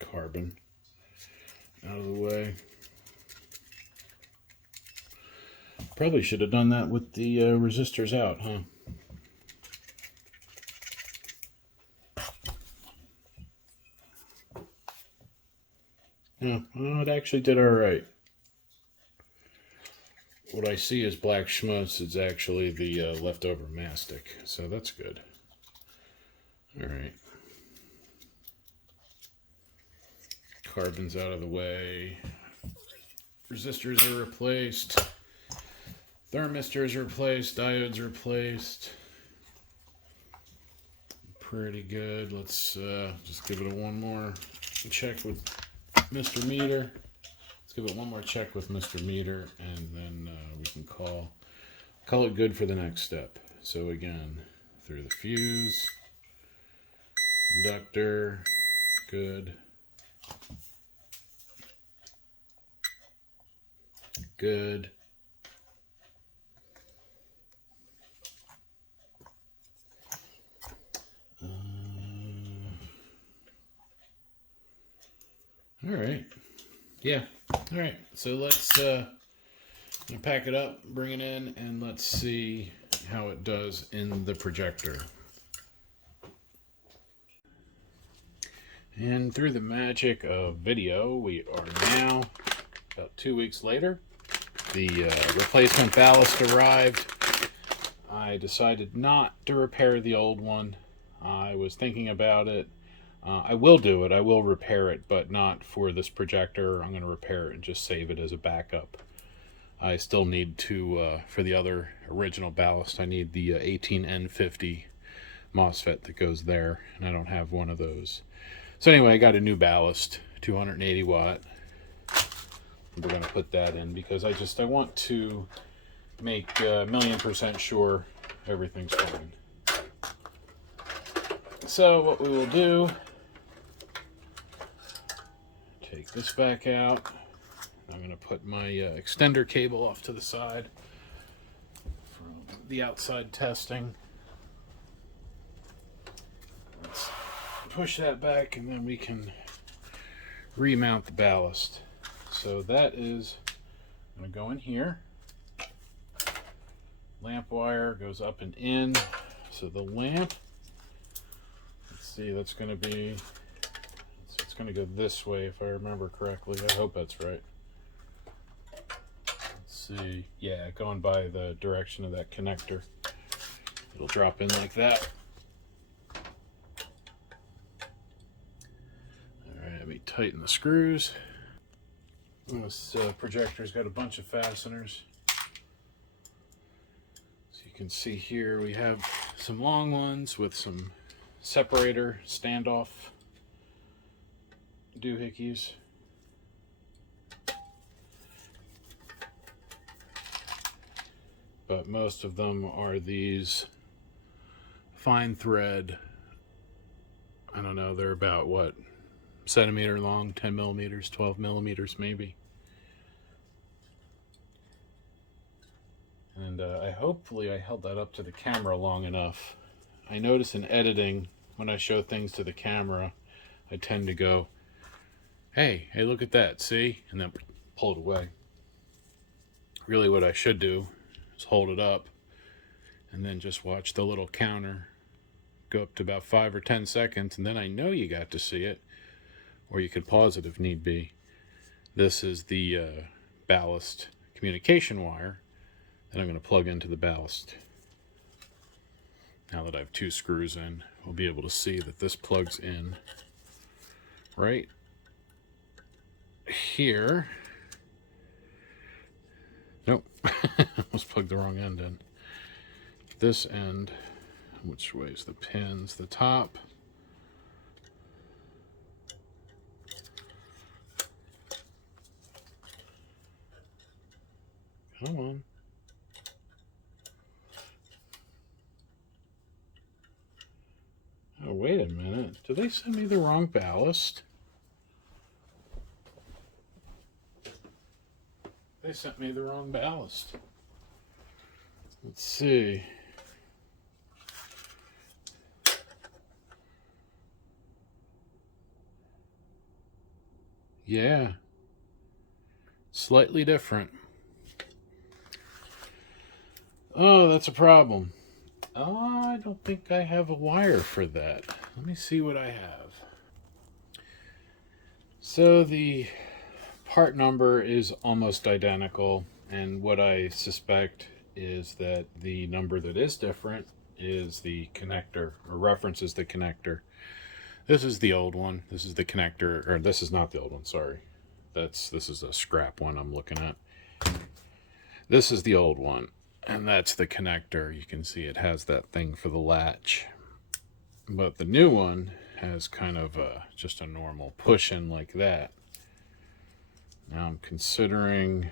carbon out of the way. Probably should have done that with the resistors out, huh? Yeah, well, it actually did all right. What I see is black schmutz. It's actually the leftover mastic, so that's good. All right. Carbon's out of the way. Resistors are replaced. Thermistors are replaced. Diodes are replaced. Pretty good. Let's just give it one more check with Mr. Meter. Let's give it one more check with Mr. Meter, and then we can call it good for the next step. So again, through the fuse, inductor, good, good, All right. Yeah. All right. So let's pack it up, bring it in, and let's see how it does in the projector. And through the magic of video, we are now about 2 weeks later. The replacement ballast arrived. I decided not to repair the old one. I was thinking about it. I will do it. I will repair it, but not for this projector. I'm going to repair it and just save it as a backup. I still need to, for the other original ballast, I need the 18N50 MOSFET that goes there, and I don't have one of those. So anyway, I got a new ballast, 280 watt. We're going to put that in because I want to make 1,000,000% sure everything's fine. So what we will do, take this back out. I'm going to put my extender cable off to the side from the outside testing. Let's push that back and then we can remount the ballast. So that is going to go in here. Lamp wire goes up and in. So the lamp, let's see, that's going to be, it's going to go this way if I remember correctly. I hope that's right. Let's see. Yeah, going by the direction of that connector. It'll drop in like that. Alright, let me tighten the screws. This projector's got a bunch of fasteners. So you can see here we have some long ones with some separator standoff doohickeys. But most of them are these fine thread. I don't know, they're about what, centimeter long, 10 millimeters, 12 millimeters maybe. And hopefully I held that up to the camera long enough. I notice in editing, when I show things to the camera, I tend to go, hey, look at that, see? And then pull it away. Really what I should do is hold it up and then just watch the little counter go up to about 5 or 10 seconds, and then I know you got to see it, or you could pause it if need be. This is the ballast communication wire that I'm going to plug into the ballast. Now that I have 2 screws in, we'll be able to see that this plugs in right here. Nope, almost plugged the wrong end in. This end, which way is the pins? The top. Come on. Oh, wait a minute. Did they send me the wrong ballast? They sent me the wrong ballast. Let's see. Yeah. Slightly different. Oh, that's a problem. Oh, I don't think I have a wire for that. Let me see what I have. So the part number is almost identical, and what I suspect is that the number that is different is the connector, or references the connector. This is the old one. This is the connector, or this is not the old one, sorry. This is a scrap one I'm looking at. This is the old one, and that's the connector. You can see it has that thing for the latch. But the new one has kind of just a normal push-in like that. Now I'm considering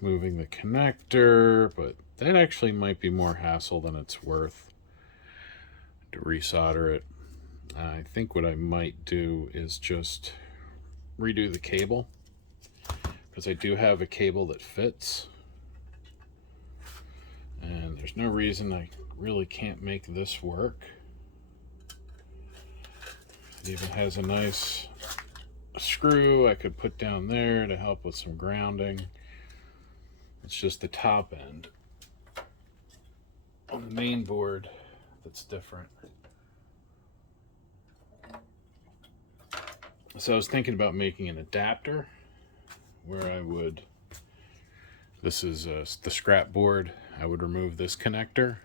moving the connector, but that actually might be more hassle than it's worth to resolder it. I think what I might do is just redo the cable, because I do have a cable that fits, and there's no reason I really can't make this work. It even has a nice screw I could put down there to help with some grounding. It's just the top end on the main board that's different. So I was thinking about making an adapter where I would, this is the scrap board, I would remove this connector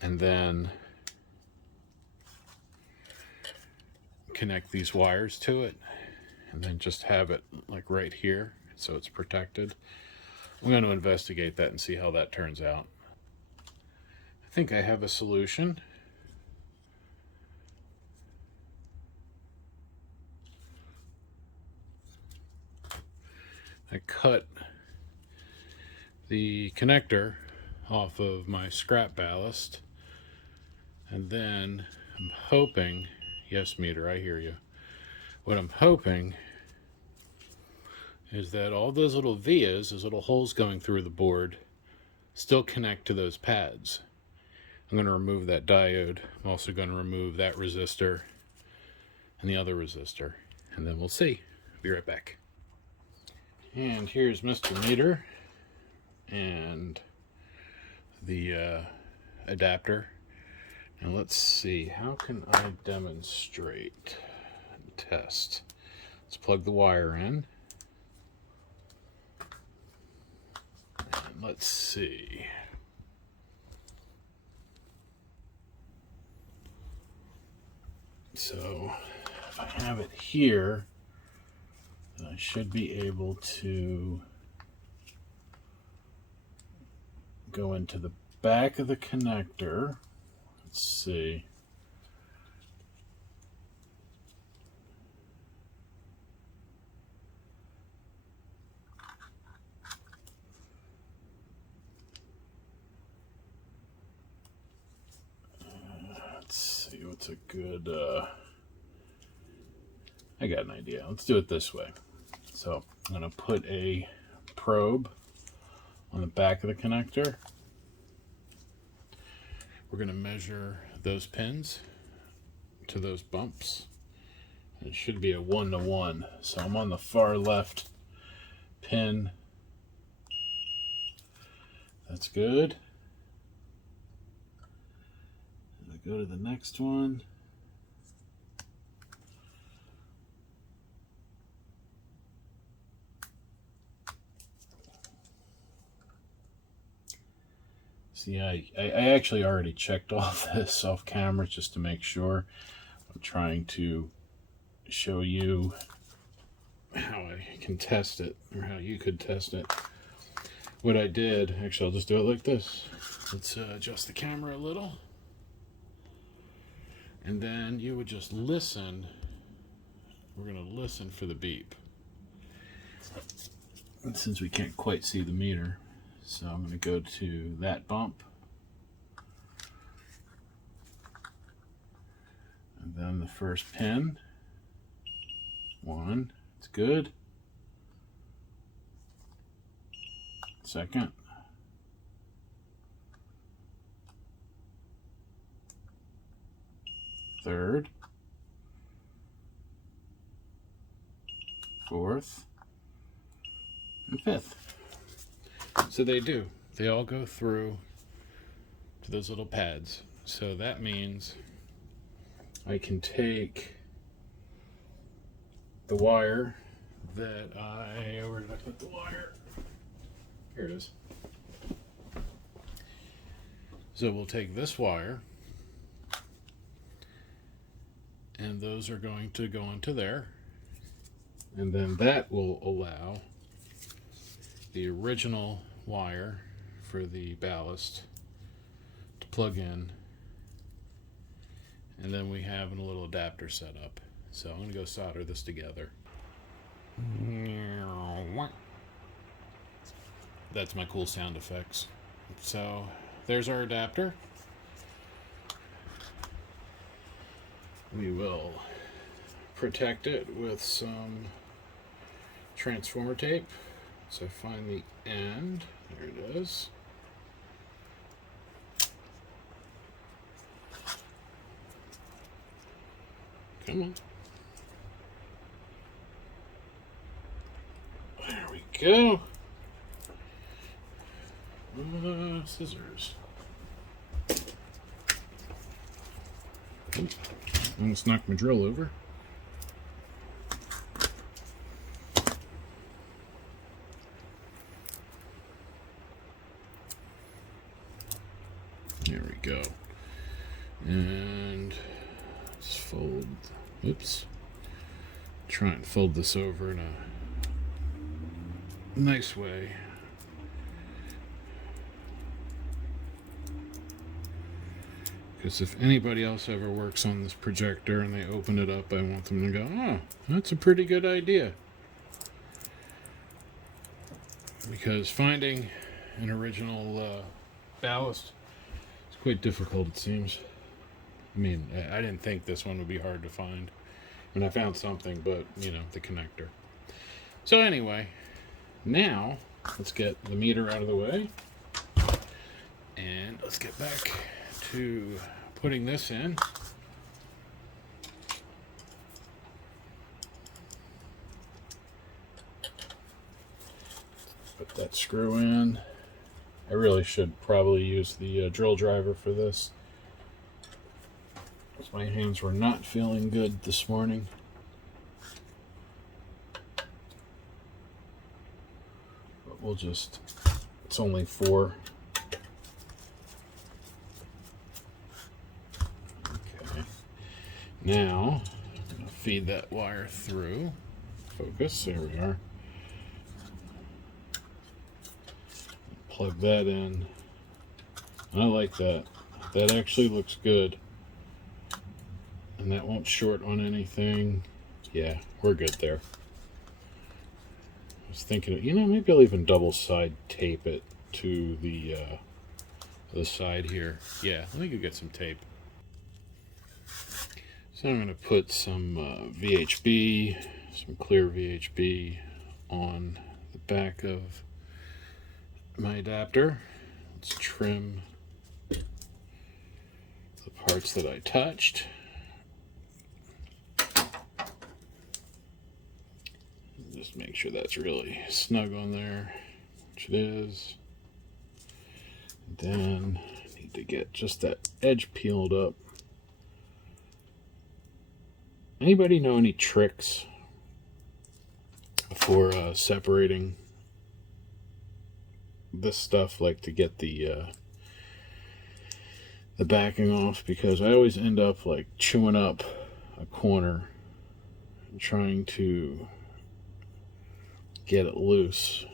and then connect these wires to it and then just have it like right here so it's protected. I'm going to investigate that and see how that turns out. I think I have a solution. I cut the connector off of my scrap ballast, and then I'm hoping, yes meter, I hear you. What I'm hoping is that all those little vias, those little holes going through the board, still connect to those pads. I'm going to remove that diode. I'm also going to remove that resistor and the other resistor, and then we'll see. Be right back. And here's Mr. Meter and the adapter. Now let's see, how can I demonstrate and test? Let's plug the wire in. And let's see. So if I have it here, I should be able to go into the back of the connector. Let's see. Let's see what's a good, I got an idea. Let's do it this way. So I'm going to put a probe on the back of the connector. We're going to measure those pins to those bumps. It should be a 1-to-1. So I'm on the far left pin. That's good. And I go to the next one. See, I actually already checked all this off camera just to make sure. I'm trying to show you how I can test it, or how you could test it. What I did, actually I'll just do it like this. Let's adjust the camera a little. And then you would just listen. We're going to listen for the beep. And since we can't quite see the meter, so I'm going to go to that bump. And then the first pin. 1, it's good. Second. Third. Fourth. And fifth. So they do. They all go through to those little pads. So that means I can take the wire that where did I put the wire? Here it is. So we'll take this wire, and those are going to go into there, and then that will allow the original wire for the ballast to plug in, and then we have a little adapter set up. So I'm going to go solder this together. That's my cool sound effects. So there's our adapter. We will protect it with some transformer tape. So find the end. There it is. Come on. go. Scissors. Oh, almost knocked my drill over. There we go. And let's fold. Oops. Try and fold this over in a nice way. Because if anybody else ever works on this projector and they open it up, I want them to go, oh, that's a pretty good idea. Because finding an original ballast is quite difficult, it seems. I mean, I didn't think this one would be hard to find. I mean, I found something, but, you know, the connector. So anyway, now let's get the meter out of the way. And let's get back to putting this in. Put that screw in. I really should probably use the drill driver for this, because my hands were not feeling good this morning. But we'll just, it's only 4. Now, I'm going to feed that wire through. Focus, there we are. Plug that in. I like that. That actually looks good. And that won't short on anything. Yeah, we're good there. I was thinking, you know, maybe I'll even double side tape it to the side here. Yeah, I think I'll get some tape. So I'm going to put some VHB, some clear VHB on the back of my adapter. Let's trim the parts that I touched. Just make sure that's really snug on there, which it is. Then I need to get just that edge peeled up. Anybody know any tricks for separating this stuff, like to get the backing off? Because I always end up like chewing up a corner and trying to get it loose.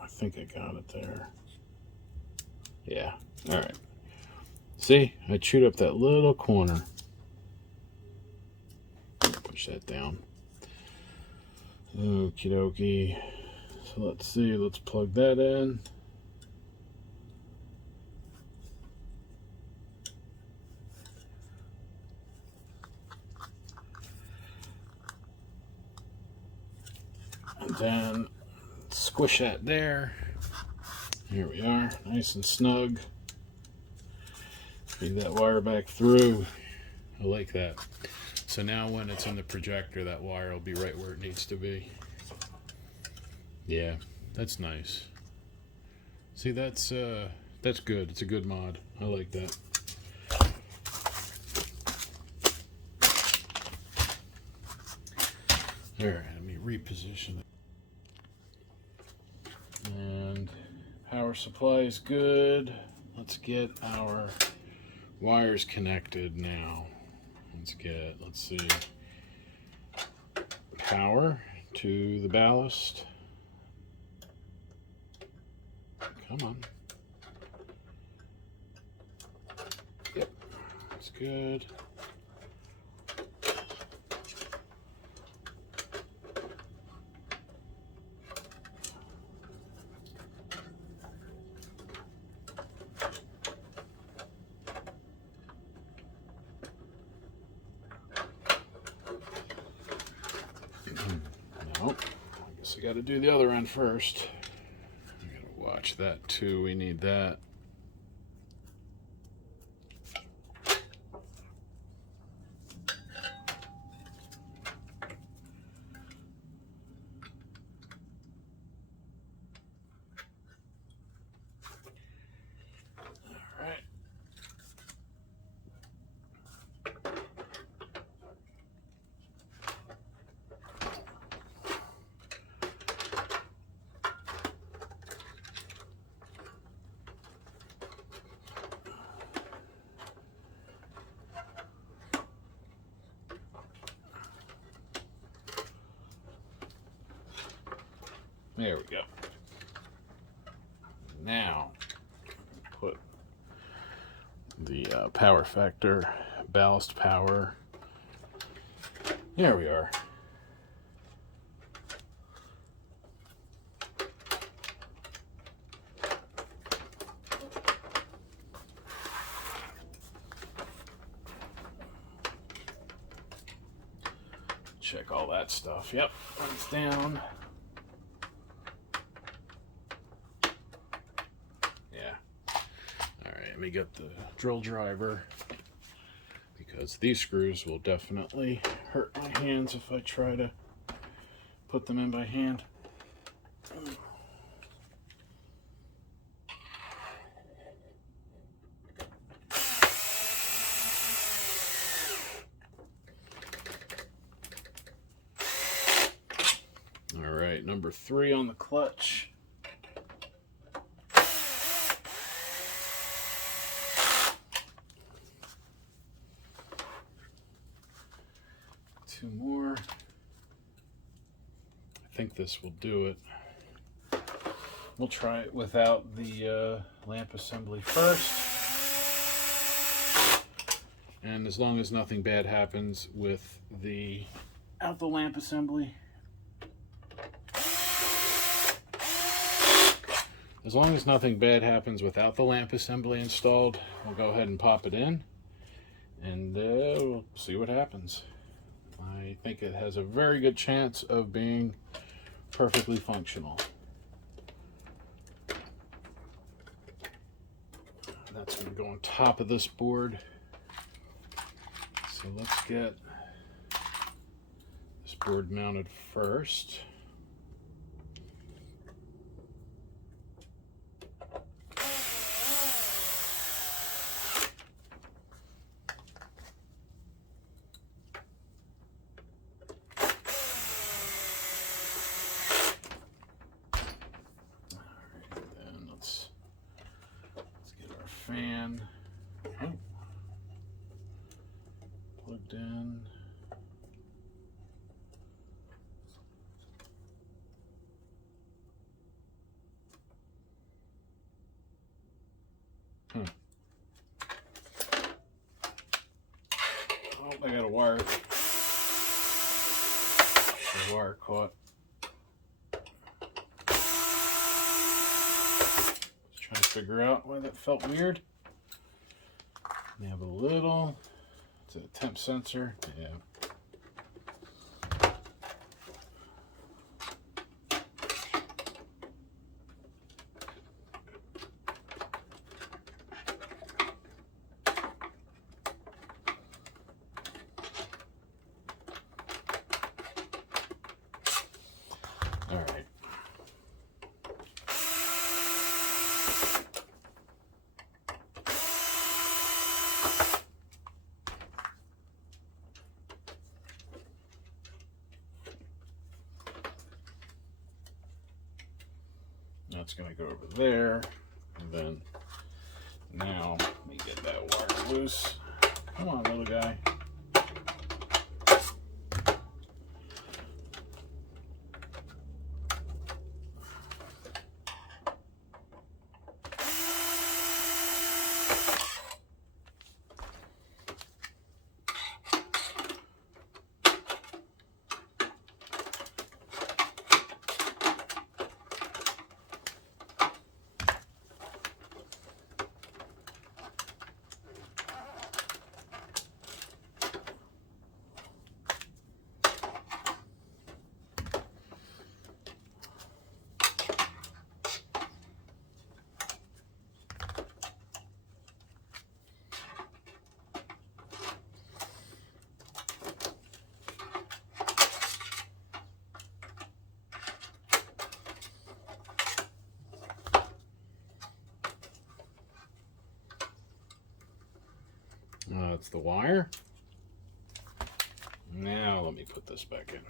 I think I got it there. Yeah, all right. See, I chewed up that little corner. Push that down. Okie dokie. So let's see, let's plug that in. And then squish that there. Here we are, nice and snug. Feed that wire back through. I like that. So now when it's in the projector, that wire will be right where it needs to be. Yeah, that's nice. See, that's good. It's a good mod. I like that. All right, let me reposition it. And power supply is good. Let's get our wires connected now. Let's see, power to the ballast. Come on. Yep, that's good. Nope. I guess I got to do the other end first. I got to watch that too. We need that. There we go. Now, put the power factor, ballast power. There we are. Check all that stuff. Yep, it's down. Yeah. All right, let me get the drill driver, because these screws will definitely hurt my hands if I try to put them in by hand. All right, number 3 on the clutch. Two more. I think this will do it. We'll try it without the lamp assembly first. And as long as nothing bad happens with the lamp assembly, installed, we'll go ahead and pop it in, and we'll see what happens. I think it has a very good chance of being perfectly functional. That's going to go on top of this board. So let's get this board mounted first. Fan. Oh. Plugged in. Oh, I got a wire. The wire caught. Trying to figure out why that felt weird. They have a little, it's a temp sensor. Yeah. All right. That's going to go over there, and then now let me get that wire loose. Come on, little guy. That's the wire. Now let me put this back in.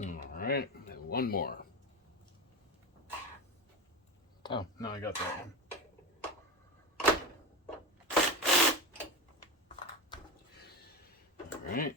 Alright, and one more. Oh, no, I got that one. Alright.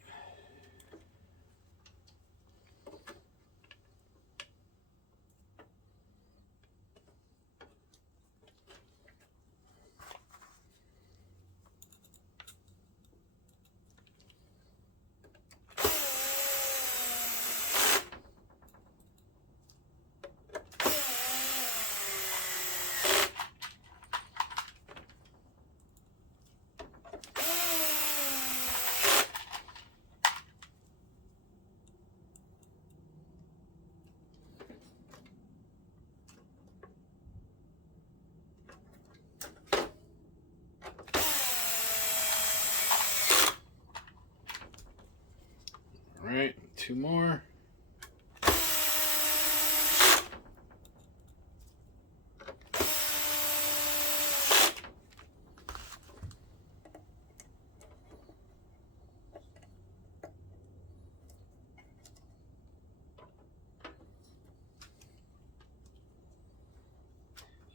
Alright, two more.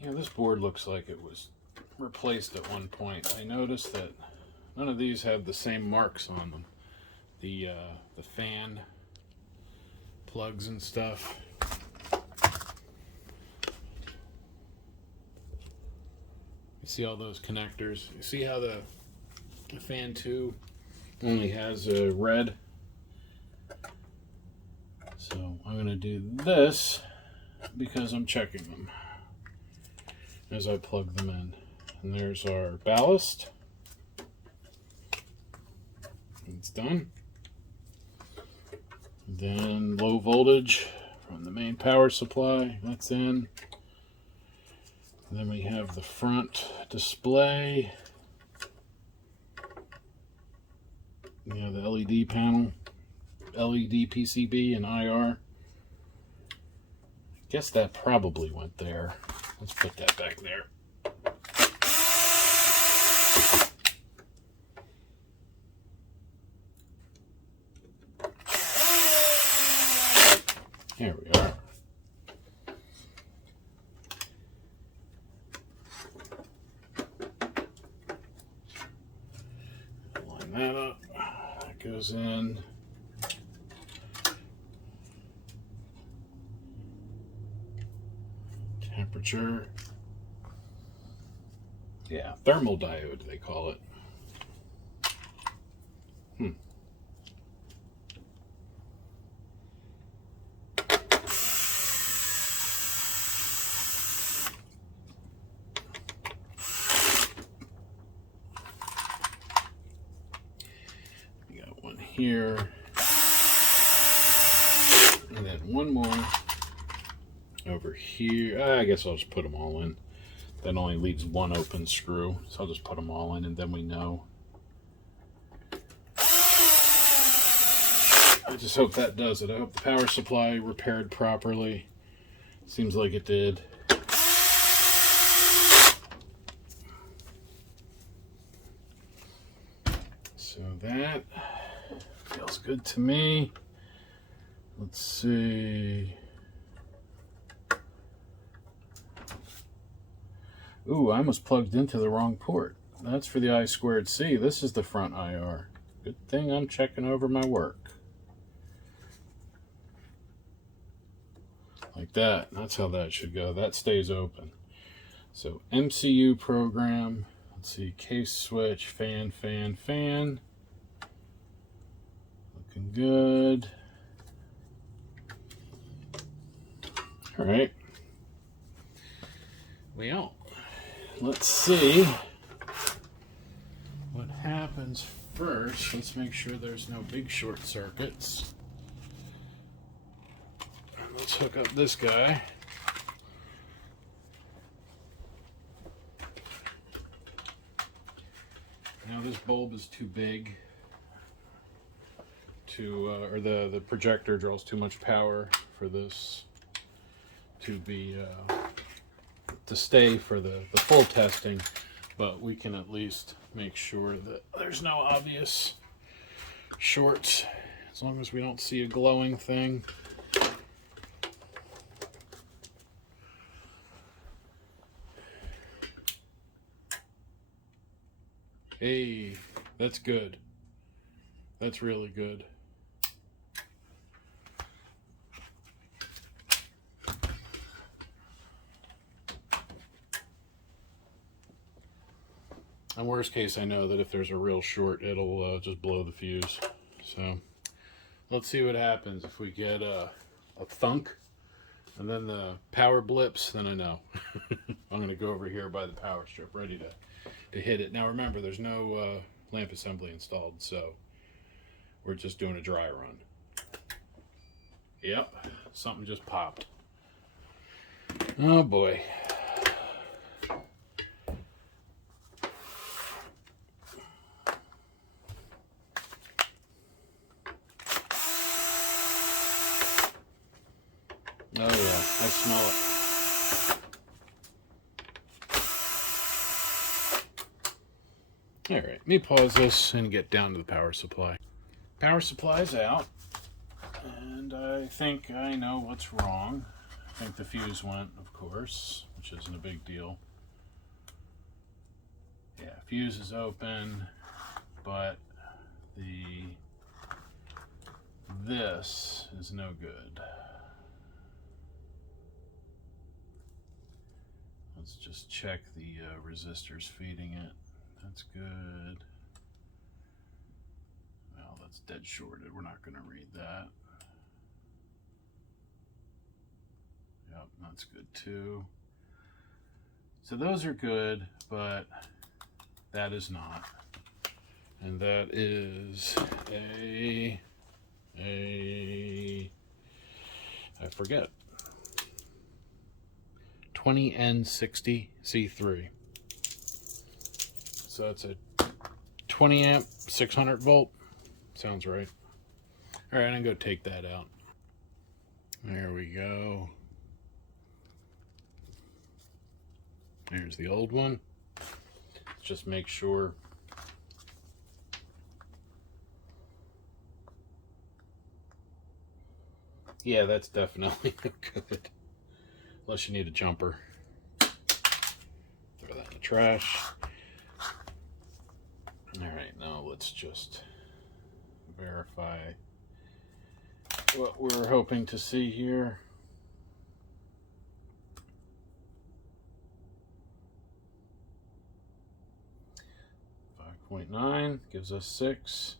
Yeah, this board looks like it was replaced at one point. I noticed that none of these have the same marks on them. The fan plugs and stuff. You see all those connectors? You see how the fan 2 only has a red? So I'm going to do this because I'm checking them as I plug them in. And there's our ballast. It's done. Then low voltage from the main power supply, that's in. And then we have the front display. We have the LED panel, LED PCB and IR. I guess that probably went there. Let's put that back there. Here we are. Line that up. That goes in. Temperature. Yeah, thermal diode they call it. Here, and then one more over here. I guess I'll just put them all in. That only leaves one open screw, so I'll just put them all in, and then we know. I just hope that does it. I hope the power supply repaired properly. Seems like it did. So that feels good to me. Let's see. Ooh, I almost plugged into the wrong port. That's for the I2C. This is the front IR. Good thing I'm checking over my work. Like that. That's how that should go. That stays open. So MCU program. Let's see. Case switch. Fan. Looking good. All right. Well, let's see what happens first. Let's make sure there's no big short circuits. Let's hook up this guy. Now this bulb is too big to, or the projector draws too much power for this to be, to stay for the full testing, but we can at least make sure that there's no obvious shorts, as long as we don't see a glowing thing. Hey, that's good. That's really good. In worst case, I know that if there's a real short, it'll just blow the fuse. So let's see what happens. If we get a thunk and then the power blips, then I know. I'm going to go over here by the power strip, ready to hit it. Now remember, there's no lamp assembly installed, so we're just doing a dry run. Yep, something just popped. Oh boy. Oh yeah, I smell it. All right, let me pause this and get down to the power supply. Power supply's out, and I think I know what's wrong. I think the fuse went, of course, which isn't a big deal. Yeah, fuse is open, but this is no good. Let's just check the resistors feeding it. That's good. Well, that's dead shorted. We're not going to read that. Yep, that's good too. So those are good, but that is not. And that is I forget. 20N60C3. So it's a 20 amp, 600 volt. Sounds right. All right, I'm gonna go take that out. There we go. There's the old one. Just make sure. Yeah, that's definitely no good. Unless you need a jumper. Throw that in the trash. All right, now let's just verify what we're hoping to see here. .9 gives us 6.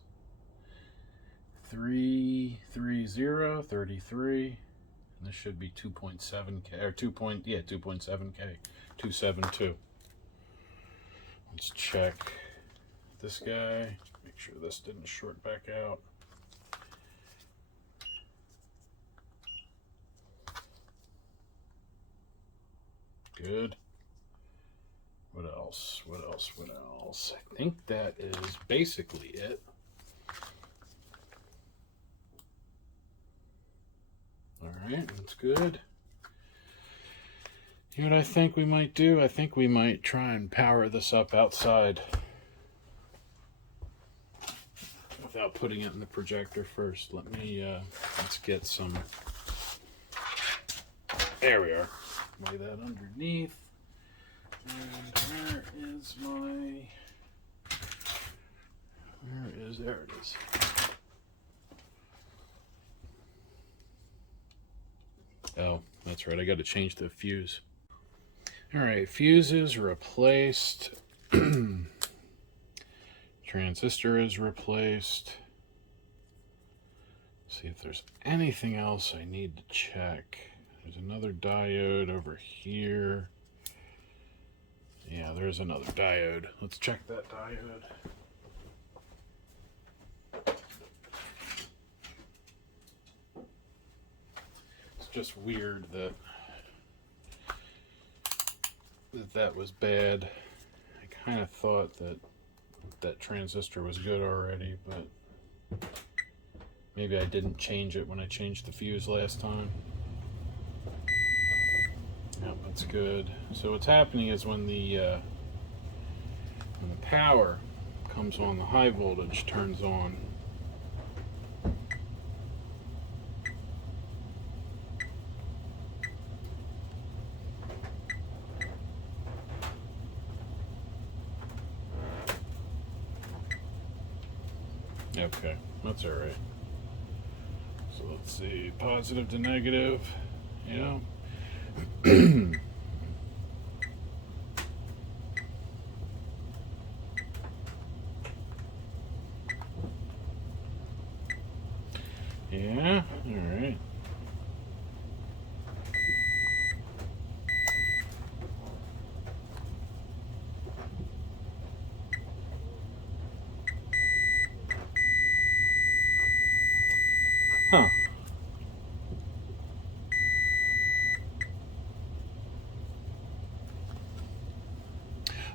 330 33, and this should be 2.7K or 2.7K 272. Let's check this guy, make sure this didn't short back out. Good. What else? What else? What else? I think that is basically it. All right, that's good. You know what I think we might do? I think we might try and power this up outside without putting it in the projector first. Let me, let's get some, there we are. Lay that underneath. And there it is. Oh, that's right, I got to change the fuse. All right, fuses replaced. Transistor is replaced. See if there's anything else I need to check. There's another diode over here. Yeah, there's another diode. Let's check that diode. It's just weird that that was bad. I kind of thought that that transistor was good already, but maybe I didn't change it when I changed the fuse last time. Yep, that's good. So what's happening is when the power comes on, the high voltage turns on. Okay, that's all right. So let's see, positive to negative, yeah. Yeah, all right. Huh.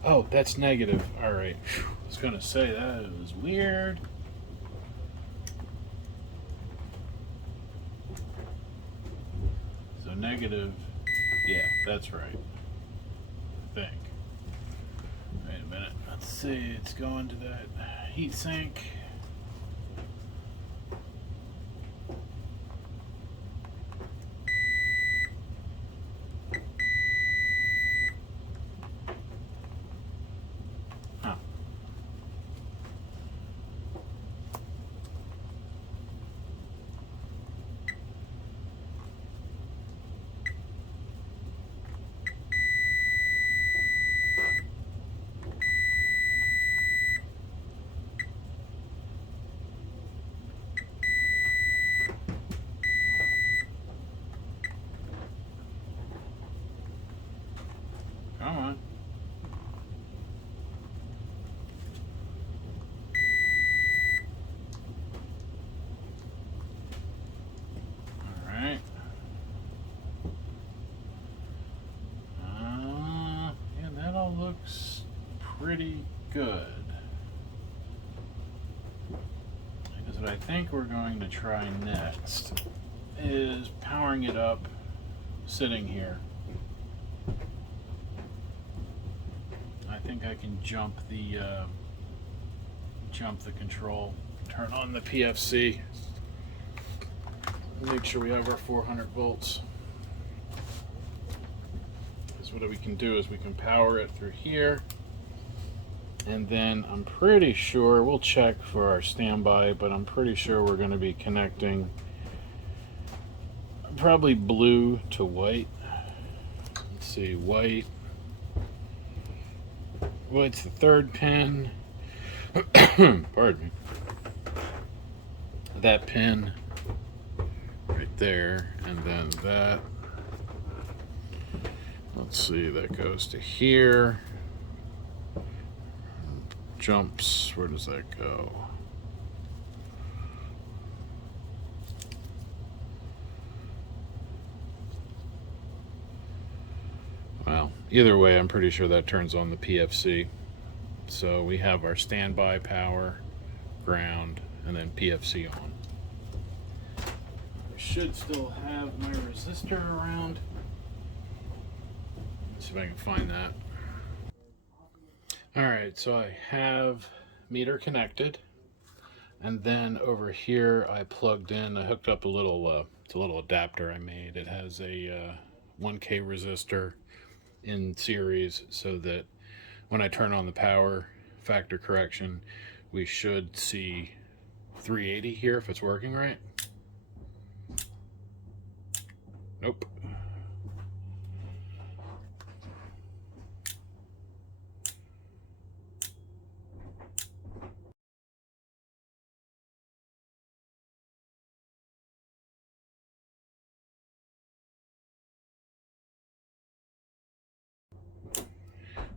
Oh, that's negative. All right. I was going to say that was weird. So negative. Yeah, that's right. I think. Wait a minute. Let's see. It's going to that heat sink. Huh. Come on. All right. Yeah, that all looks pretty good. Because what I think we're going to try next is powering it up sitting here. I think I can jump the control, turn on the PFC, make sure we have our 400 volts. Because what we can do is we can power it through here, and then I'm pretty sure, we'll check for our standby, but I'm pretty sure we're going to be connecting probably blue to white. Let's see, white. White's the third pin. Pardon me. That pin right there, and then that. Let's see, that goes to here. Jumps, where does that go? Well, either way, I'm pretty sure that turns on the PFC. So we have our standby power, ground, and then PFC on. I should still have my resistor around. Let's see if I can find that. Alright, so I have meter connected, and then over here I plugged in, I hooked up a little, it's a little adapter I made. It has a 1K resistor in series so that when I turn on the power factor correction, we should see 380 here if it's working right. Nope.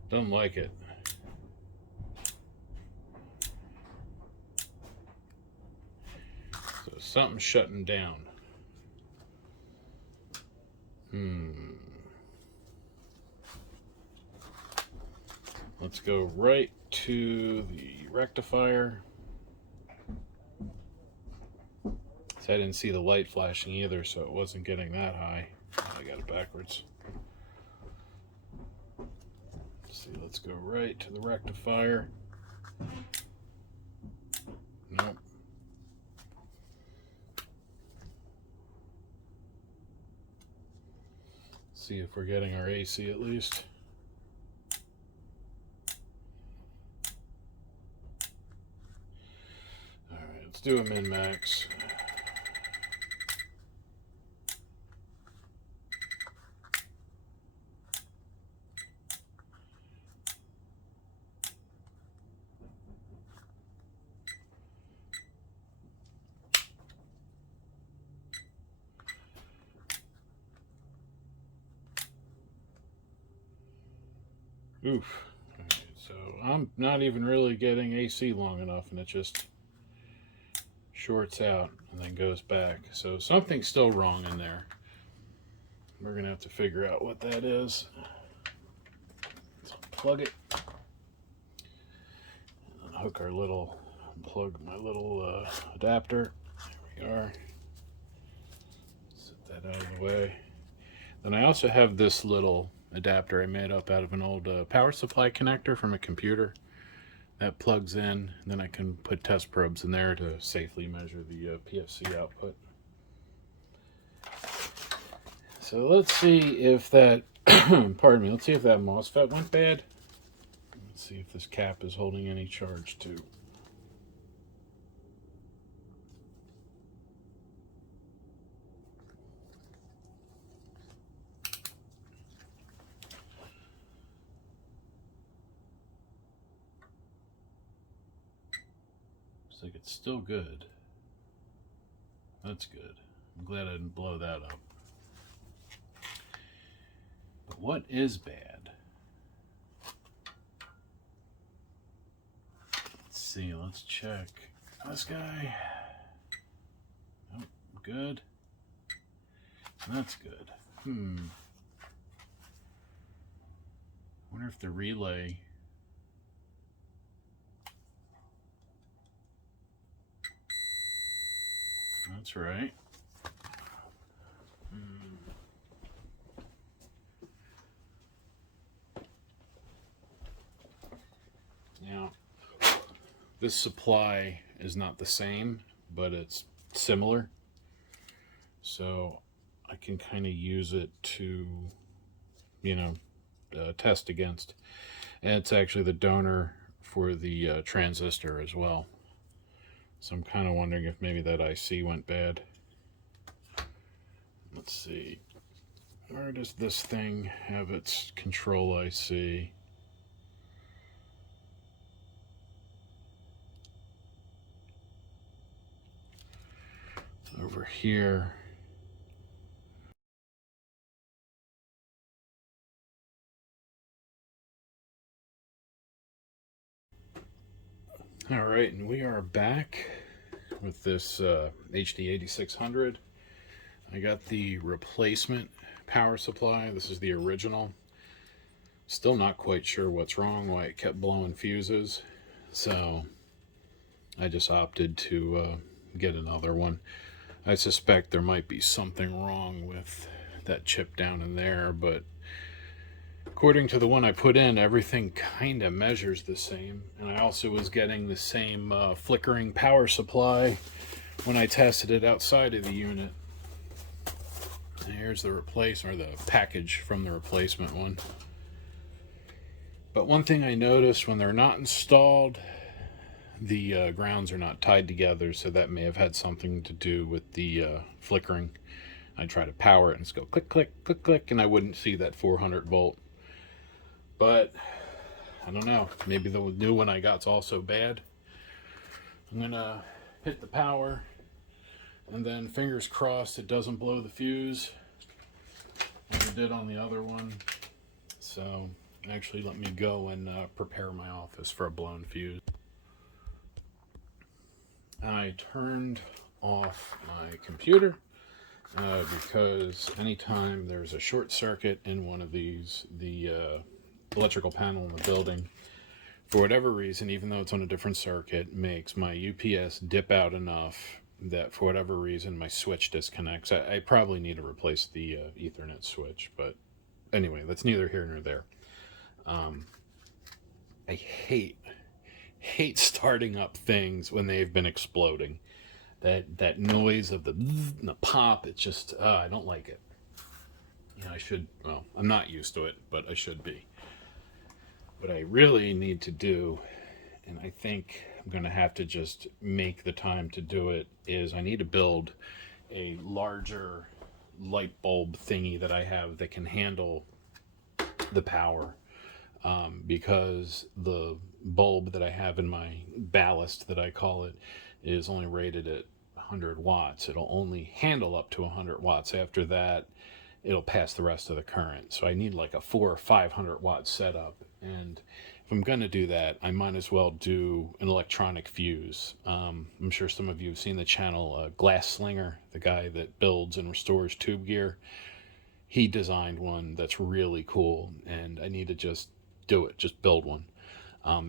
Doesn't like it. So something's shutting down. Let's go right to the rectifier. So I didn't see the light flashing either, so it wasn't getting that high. I got it backwards. Let's see, let's go right to the rectifier. Nope. See if we're getting our AC at least. Alright, do a min-max. Oof. Okay, so I'm not even really getting AC long enough, and it just shorts out and then goes back. So something's still wrong in there. We're gonna have to figure out what that is. So plug it and hook our little, plug my little adapter. There we are. Set that out of the way. Then I also have this little adapter I made up out of an old PowerSupply connector from a computer that plugs in, and then I can put test probes in there to safely measure the PFC output. So let's see if that, pardon me, let's see if that MOSFET went bad. Let's see if this cap is holding any charge too. Looks like it's still good. That's good. I'm glad I didn't blow that up. But what is bad? Let's see, let's check. This guy. Oh, good. That's good. Wonder if the relay. That's right. Now, this supply is not the same, but it's similar. So I can kind of use it to, test against. And it's actually the donor for the transistor as well. So I'm kind of wondering if maybe that IC went bad. Let's see. Where does this thing have its control IC? It's over here. All right, and we are back with this HD8600. I got the replacement power supply. This is the original. Still not quite sure what's wrong, why it kept blowing fuses. So I just opted to get another one. I suspect there might be something wrong with that chip down in there, but according to the one I put in, everything kind of measures the same. And I also was getting the same flickering power supply when I tested it outside of the unit. And here's the the package from the replacement one. But one thing I noticed, when they're not installed, the grounds are not tied together, so that may have had something to do with the flickering. I try to power it and it's go click, click, click, click, and I wouldn't see that 400 volt. But I don't know, maybe the new one I got's also bad. I'm gonna hit the power, and then fingers crossed it doesn't blow the fuse like it did on the other one. So actually let me go and prepare my office for a blown fuse. I turned off my computer because anytime there's a short circuit in one of these, the electrical panel in the building, for whatever reason, even though it's on a different circuit, makes my UPS dip out enough that for whatever reason my switch disconnects. I probably need to replace the Ethernet switch, but anyway, that's neither here nor there. I hate starting up things when they've been exploding. That noise of the bzz and the pop, it's just I don't like it. I should, well, I'm not used to it, but I should be. What I really need to do, and I think I'm going to have to just make the time to do it, is I need to build a larger light bulb thingy that I have that can handle the power, because the bulb that I have in my ballast, that I call it, is only rated at 100 watts. It'll only handle up to 100 watts. After that, it'll pass the rest of the current. So I need like a 400 or 500 watt setup. And if I'm going to do that, I might as well do an electronic fuse. I'm sure some of you have seen the channel Glass Slinger, the guy that builds and restores tube gear. He designed one that's really cool, and I need to just do it, just build one.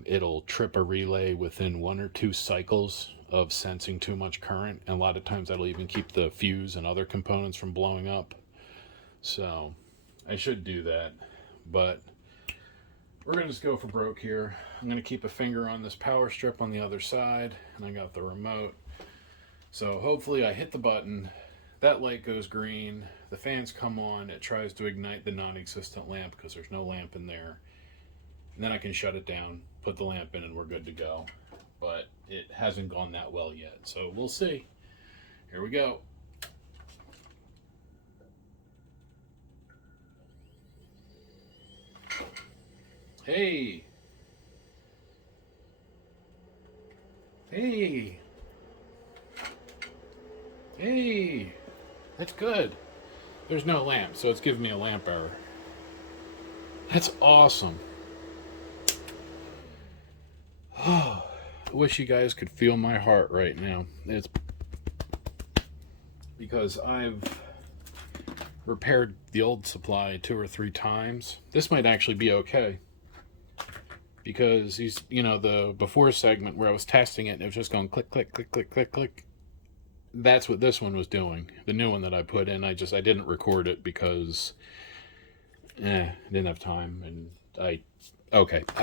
It'll trip a relay within 1 or 2 cycles of sensing too much current, and a lot of times that'll even keep the fuse and other components from blowing up. So I should do that, but we're going to just go for broke here. I'm going to keep a finger on this power strip on the other side, and I got the remote. So hopefully I hit the button, that light goes green, the fans come on, it tries to ignite the non-existent lamp because there's no lamp in there. And then I can shut it down, put the lamp in, and we're good to go. But it hasn't gone that well yet, so we'll see. Here we go. Hey! Hey! Hey! That's good. There's no lamp, so it's giving me a lamp error. That's awesome. Oh, I wish you guys could feel my heart right now. It's because I've repaired the old supply 2 or 3 times. This might actually be okay, because he's, you know, the before segment where I was testing it and it was just going click, click, click, click, click, click. That's what this one was doing. The new one that I put in, I didn't record it because I didn't have time, and I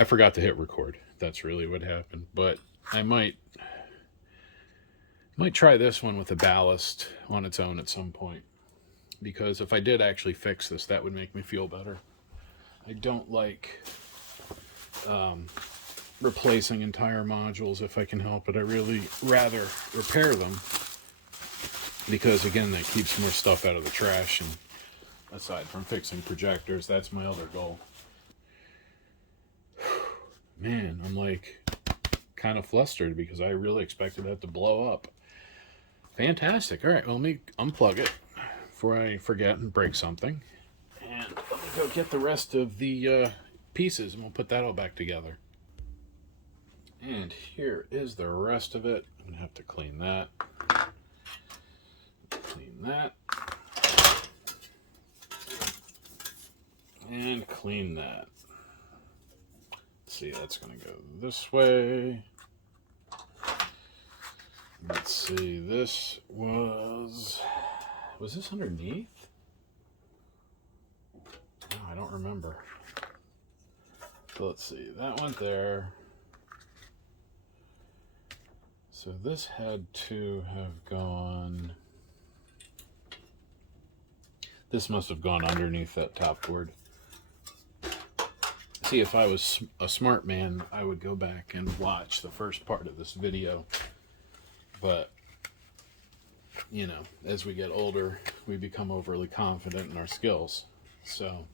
forgot to hit record. That's really what happened. But I might try this one with a ballast on its own at some point, because if I did actually fix this, that would make me feel better. I don't like replacing entire modules if I can help it. I really rather repair them, because again, that keeps more stuff out of the trash, and aside from fixing projectors, that's my other goal. Man, I'm like kind of flustered because I really expected that to blow up. Fantastic. All right, well, let me unplug it before I forget and break something. And let me go get the rest of the pieces, and we'll put that all back together. And here is the rest of it. I'm going to have to clean that. Clean that. And clean that. Let's see, that's going to go this way. Let's see, this was this underneath? Oh, I don't remember. So let's see, that went there. So this had to have gone, this must have gone underneath that top board. See, if I was a smart man, I would go back and watch the first part of this video. But, you know, as we get older, we become overly confident in our skills. So,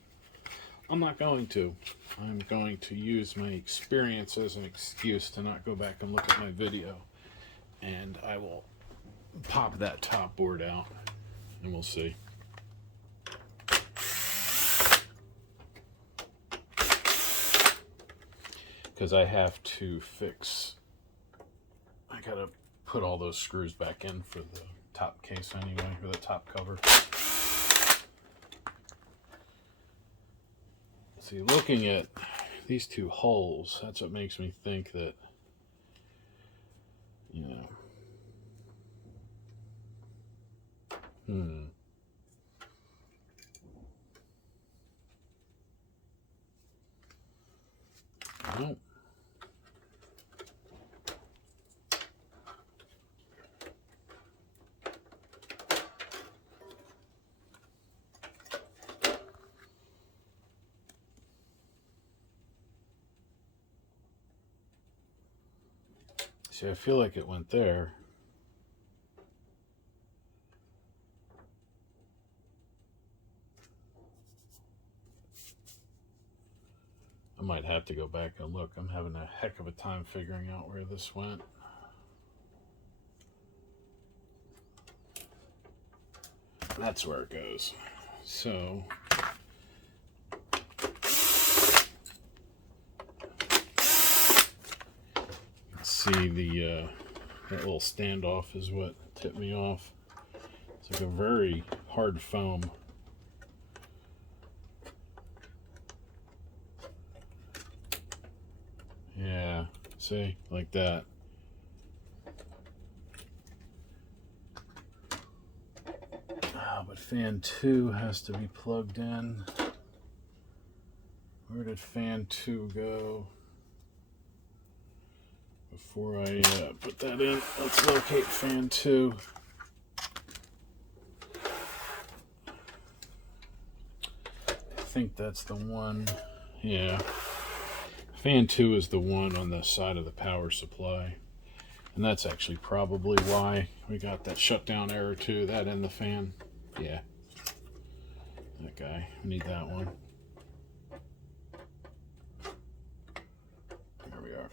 I'm not going to. I'm going to use my experience as an excuse to not go back and look at my video. And I will pop that top board out, and we'll see. Because I have to fix, I gotta put all those screws back in for the top case anyway, or the top cover. See, looking at these 2 holes, that's what makes me think that, you know, nope. See, I feel like it went there. I might have to go back and look. I'm having a heck of a time figuring out where this went. That's where it goes. So let's see, that little standoff is what tipped me off. It's like a very hard foam. Yeah, see, like that. But fan 2 has to be plugged in. Where did fan 2 go? Before I put that in, let's locate fan 2. I think that's the one. Yeah. Fan 2 is the one on the side of the power supply. And that's actually probably why we got that shutdown error too. That and the fan. Yeah. That guy. We need that one. There we are.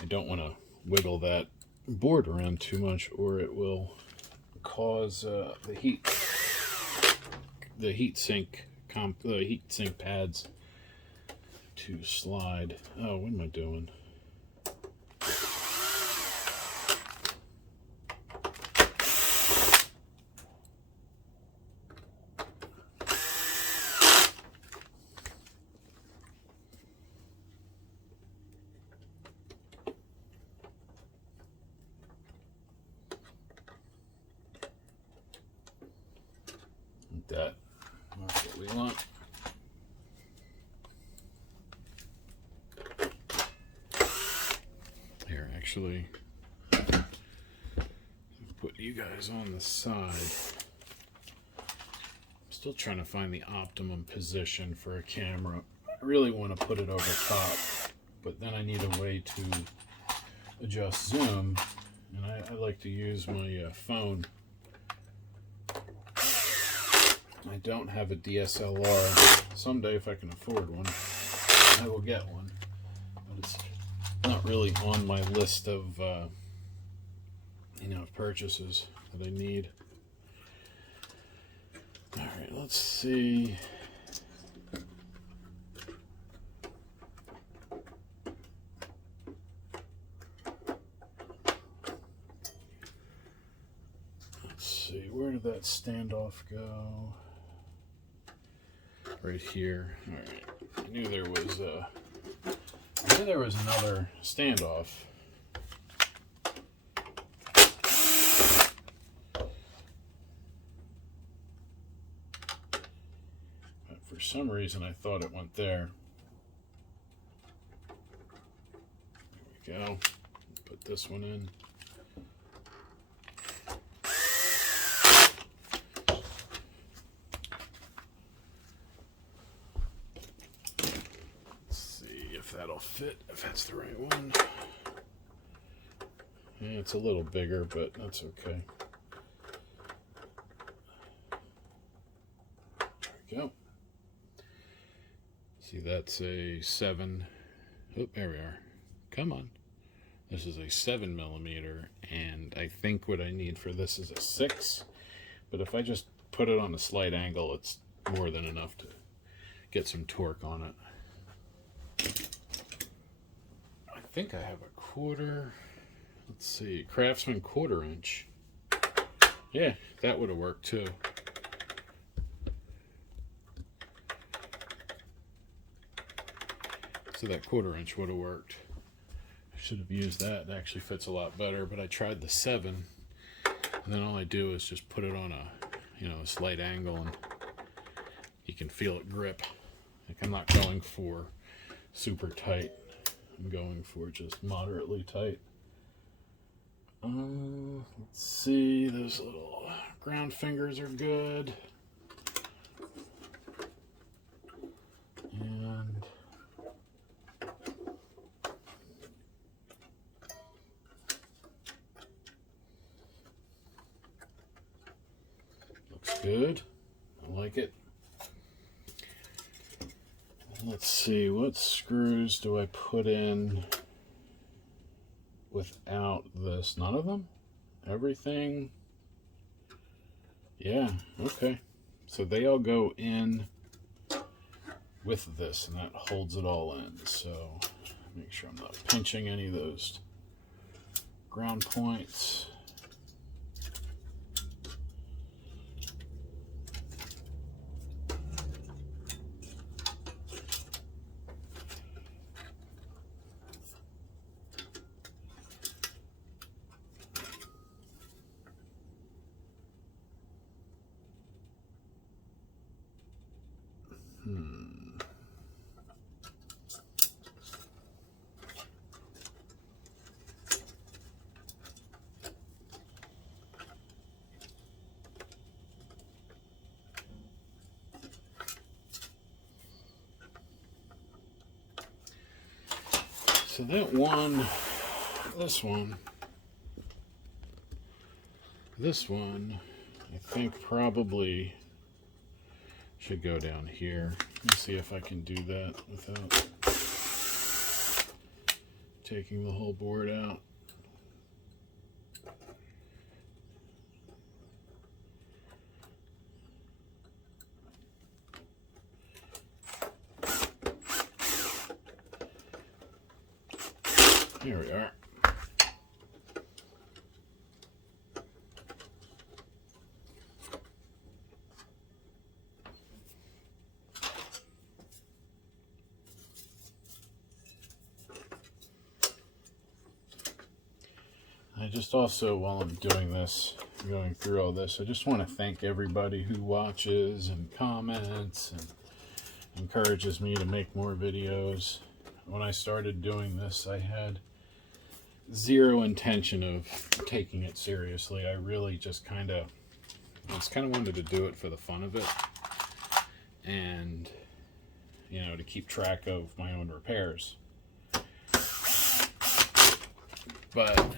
I don't want to wiggle that board around too much, or it will cause the heat sink pads to slide. Oh, what am I doing? That's what we want. Here, actually, put you guys on the side. I'm still trying to find the optimum position for a camera. I really want to put it over top, but then I need a way to adjust zoom, and I like to use my phone. I don't have a DSLR. Someday, if I can afford one, I will get one. But it's not really on my list of, purchases that I need. All right, let's see. Let's see, where did that standoff go? Right here. All right. I knew there was another standoff. But for some reason, I thought it went there. There we go. Put this one in. That'll fit if that's the right one. Yeah, it's a little bigger, but that's okay. There we go. See, that's a 7. Oh, there we are. Come on. This is a 7mm, and I think what I need for this is a 6. But if I just put it on a slight angle, it's more than enough to get some torque on it. I think I have a 1/4. Let's see, Craftsman 1/4 inch. Yeah, that would have worked too. So that 1/4 inch would have worked. I should have used that. It actually fits a lot better, but I tried the 7, and then all I do is just put it on a slight angle, and you can feel it grip. Like, I'm not going for super tight I'm going for just moderately tight. Let's see, those little ground fingers are good. And looks good. I like it. Let's see, what screws do I put in without this? None of them? Everything? Yeah, okay. So they all go in with this, and that holds it all in. So make sure I'm not pinching any of those ground points. So that one, this one, I think probably should go down here. Let me see if I can do that without taking the whole board out. Here we are. I just also, while I'm doing this, going through all this, I just want to thank everybody who watches and comments and encourages me to make more videos. When I started doing this, I had zero intention of taking it seriously. I really just kind of wanted to do it for the fun of it, and you know, to keep track of my own repairs. But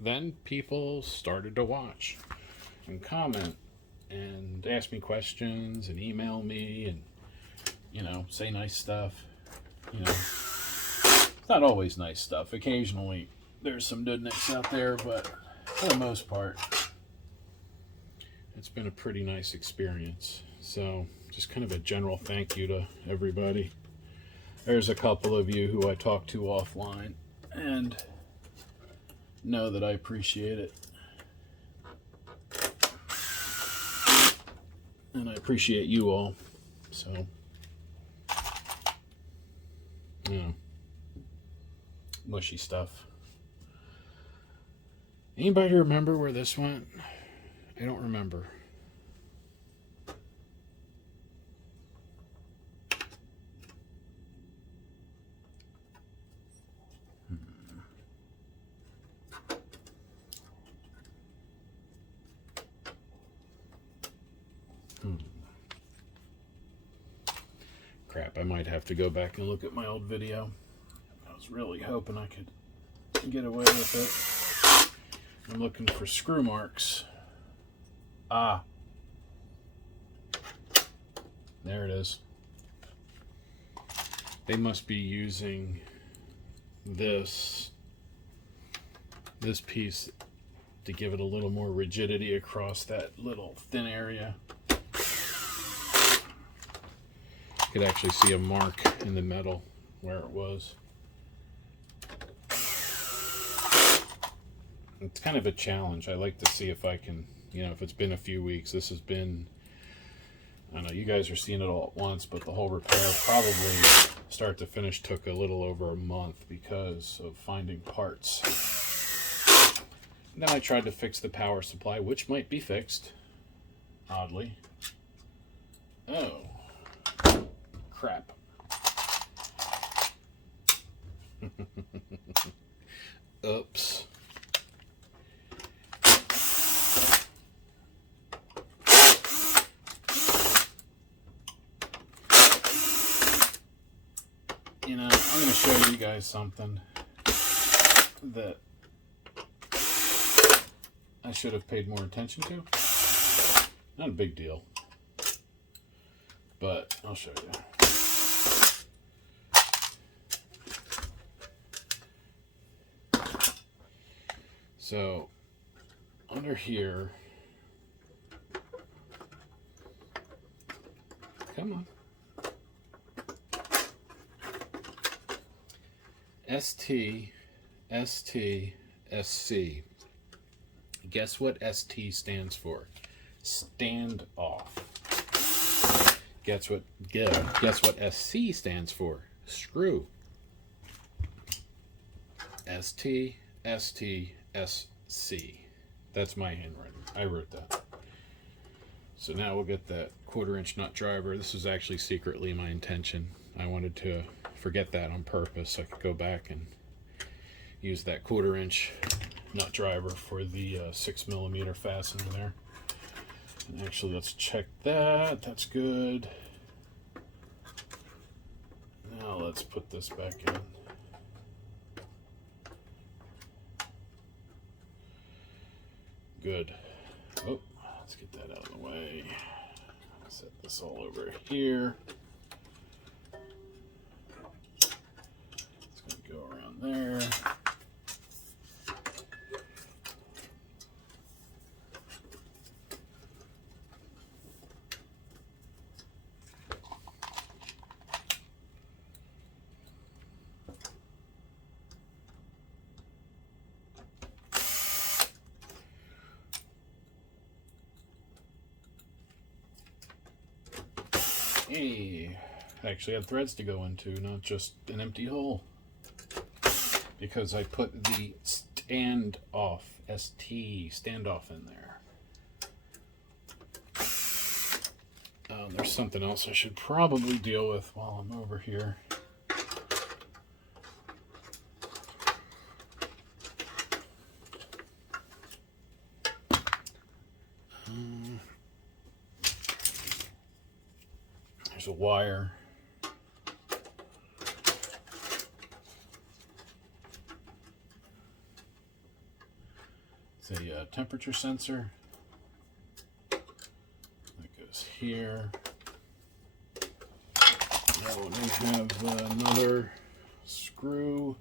then people started to watch and comment and ask me questions and email me and, you know, say nice stuff. You know, it's not always nice stuff. Occasionally there's some nudnicks out there, but for the most part, it's been a pretty nice experience. So just kind of a general thank you to everybody. There's a couple of you who I talk to offline and know that I appreciate it. And I appreciate you all. So, you know, mushy stuff. Anybody remember where this went? I don't remember. Crap, I might have to go back and look at my old video. I was really hoping I could get away with it. I'm looking for screw marks. Ah. There it is. They must be using this piece to give it a little more rigidity across that little thin area. You could actually see a mark in the metal where it was. It's kind of a challenge. I like to see if I can, you know, if it's been a few weeks. This has been, I don't know, you guys are seeing it all at once, but the whole repair probably start to finish took a little over a month because of finding parts. And then I tried to fix the power supply, which might be fixed, oddly. Oh. Crap. Oops. You know, I'm going to show you guys something that I should have paid more attention to. Not a big deal, but I'll show you. So, under here, come on. ST, ST, SC. Guess what ST stands for? Stand off. Guess what SC stands for? Screw. ST, ST, SC. That's my handwriting. I wrote that. So now we'll get that 1/4-inch nut driver. This was actually secretly my intention. I wanted to forget that on purpose so I could go back and use that 1/4-inch nut driver for the 6mm fastener there. And actually, let's check that. That's good. Now let's put this back in. Good. Oh, let's get that out of the way. Set this all over here. It's going to go around there. Hey, I actually had threads to go into, not just an empty hole. Because I put the standoff, ST, standoff in there. There's something else I should probably deal with while I'm over here. There's a wire. It's a temperature sensor. That goes here. Now we have another screw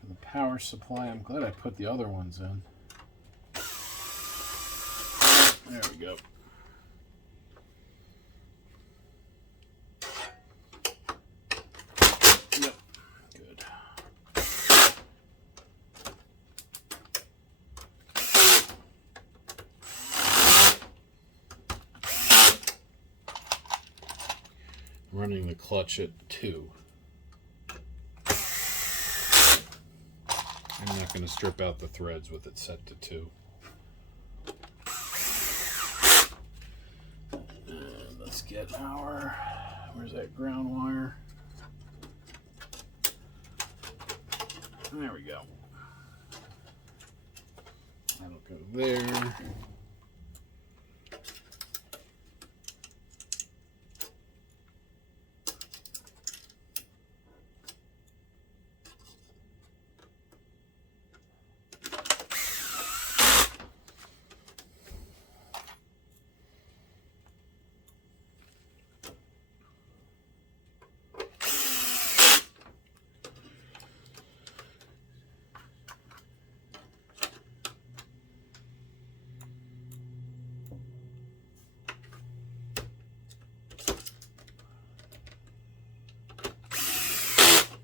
for the power supply. I'm glad I put the other ones in. There we go. Yep, good. Running the clutch at 2. I'm not going to strip out the threads with it set to 2. And let's get our, where's that ground wire? There we go. That'll go there.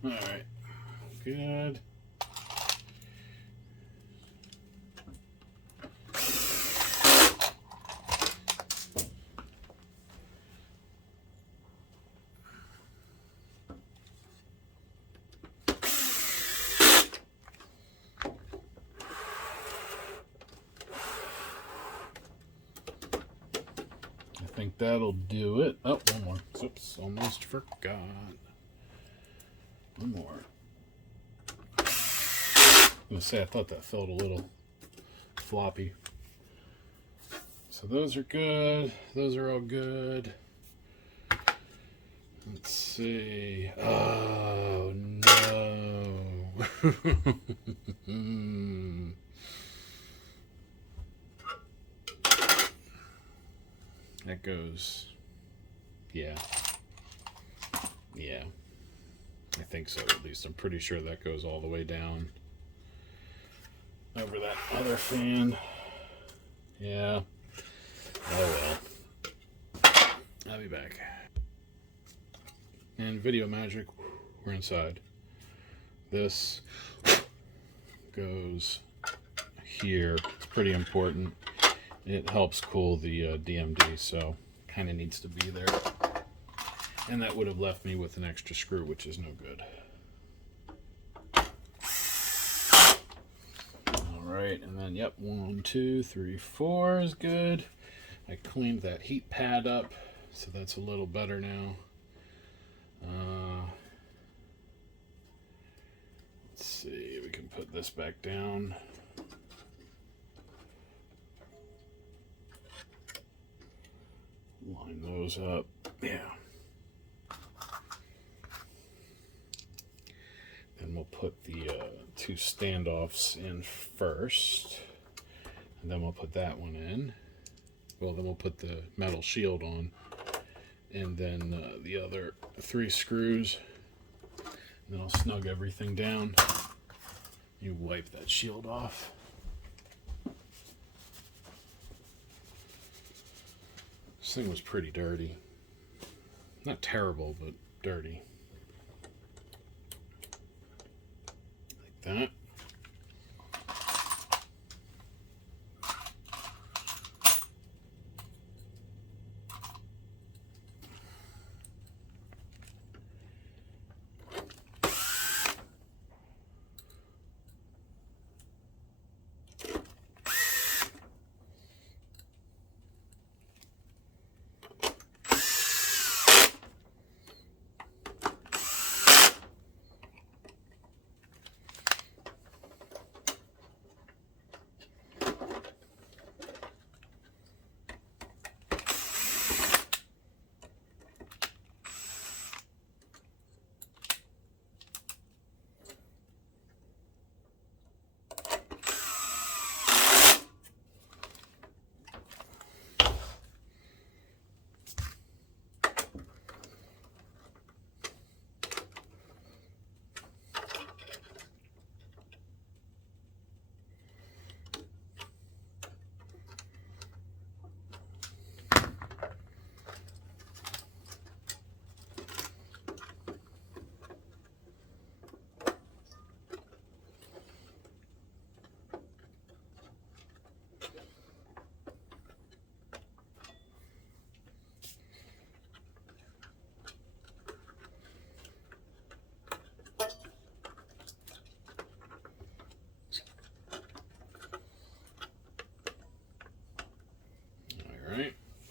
All right, good. I think that'll do it. Oh, one more. Oops, almost forgot. One more. gonna say, I thought that felt a little floppy. So those are good. Those are all good. Let's see. Oh no. That goes. Yeah. Yeah. I think so, at least. I'm pretty sure that goes all the way down over that other fan. Yeah. Oh well. I'll be back. And video magic, we're inside. This goes here. It's pretty important. It helps cool the DMD, so kind of needs to be there. And that would have left me with an extra screw, which is no good. Alright, and then, yep, 1, 2, 3, 4 is good. I cleaned that heat pad up, so that's a little better now. Let's see, we can put this back down. Line those up. Yeah. Then we'll put the 2 standoffs in first. And then we'll put that one in. Well, then we'll put the metal shield on. And then the other 3 screws. And then I'll snug everything down. You wipe that shield off. This thing was pretty dirty. Not terrible, but dirty. Like that.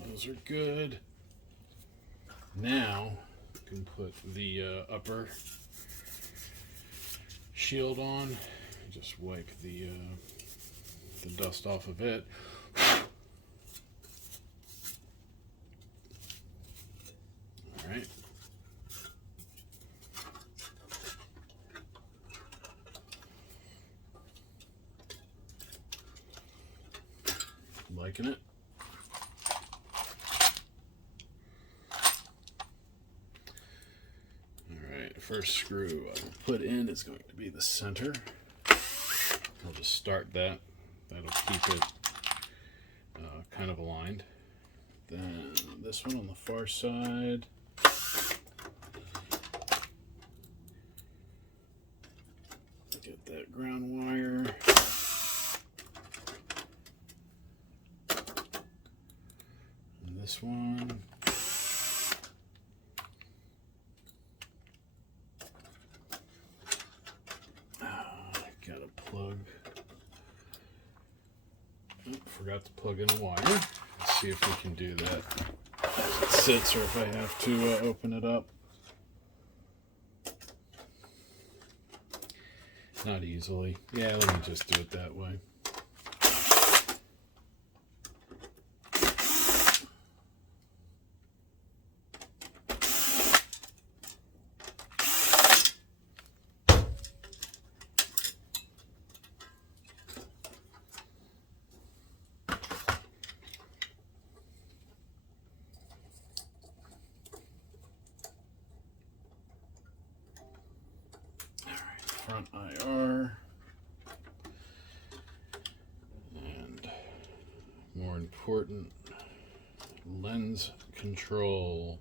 Those are good. Now we can put the upper shield on. Just wipe the dust off of it. All right. Liking it. First screw I will put in is going to be the center. I'll just start that. That'll keep it kind of aligned. Then this one on the far side. Get that ground wire. And this one. Plug. Oh, forgot to plug in a wire. Let's see if we can do that as it sits, or if I have to open it up. Not easily. Yeah, let me just do it that way. Front IR, and more important, lens control.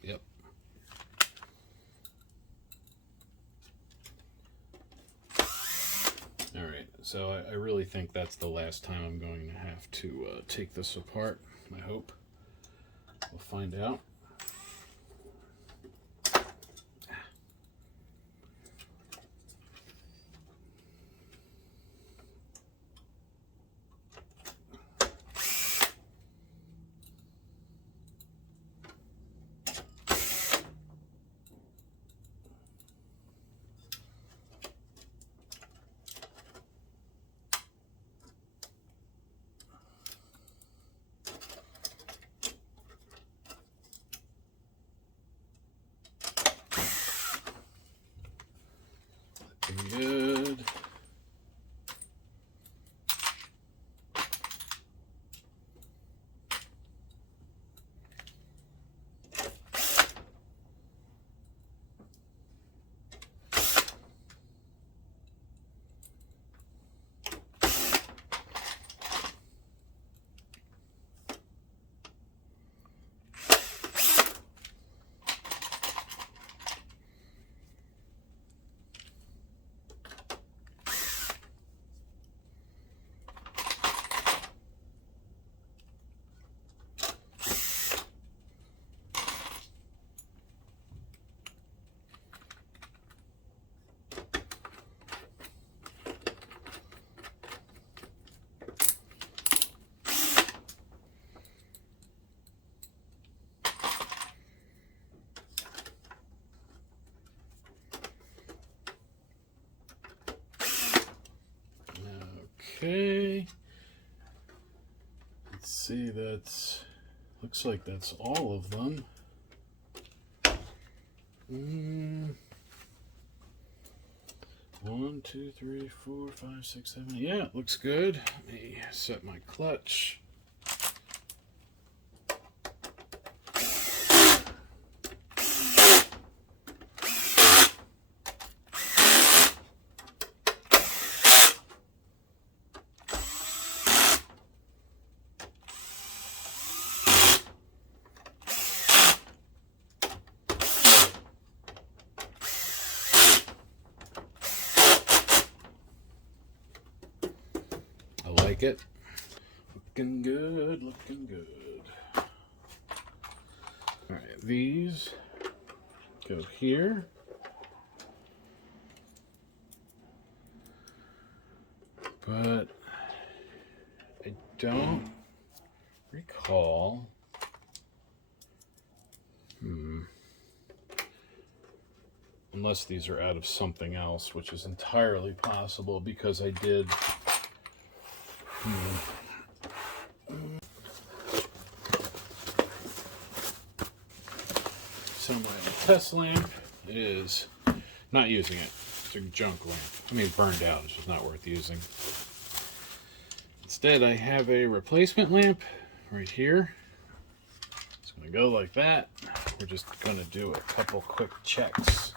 Yep. All right, so I really think that's the last time I'm going to have to take this apart. I hope. We'll find out. Good. Okay. Let's see, that's looks like that's all of them. 1, 2, 3, 4, 5, 6, 7. Yeah, it looks good. Let me set my clutch. I like it. Looking good, looking good. All right, these go here. But I don't recall. Unless these are out of something else, which is entirely possible because I did. So my test lamp is not using it. It's a junk lamp. I mean, burned out. It's just not worth using. Instead, I have a replacement lamp right here. It's going to go like that. We're just going to do a couple quick checks.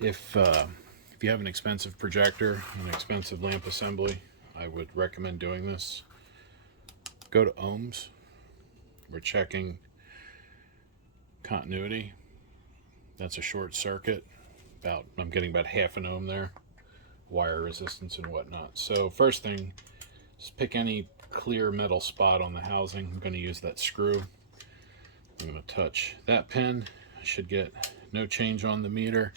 If you have an expensive projector, an expensive lamp assembly, I would recommend doing this. Go to ohms. We're checking continuity. That's a short circuit. I'm getting about half an ohm there. Wire resistance and whatnot. So first thing, just pick any clear metal spot on the housing. I'm going to use that screw. I'm going to touch that pin. I should get no change on the meter.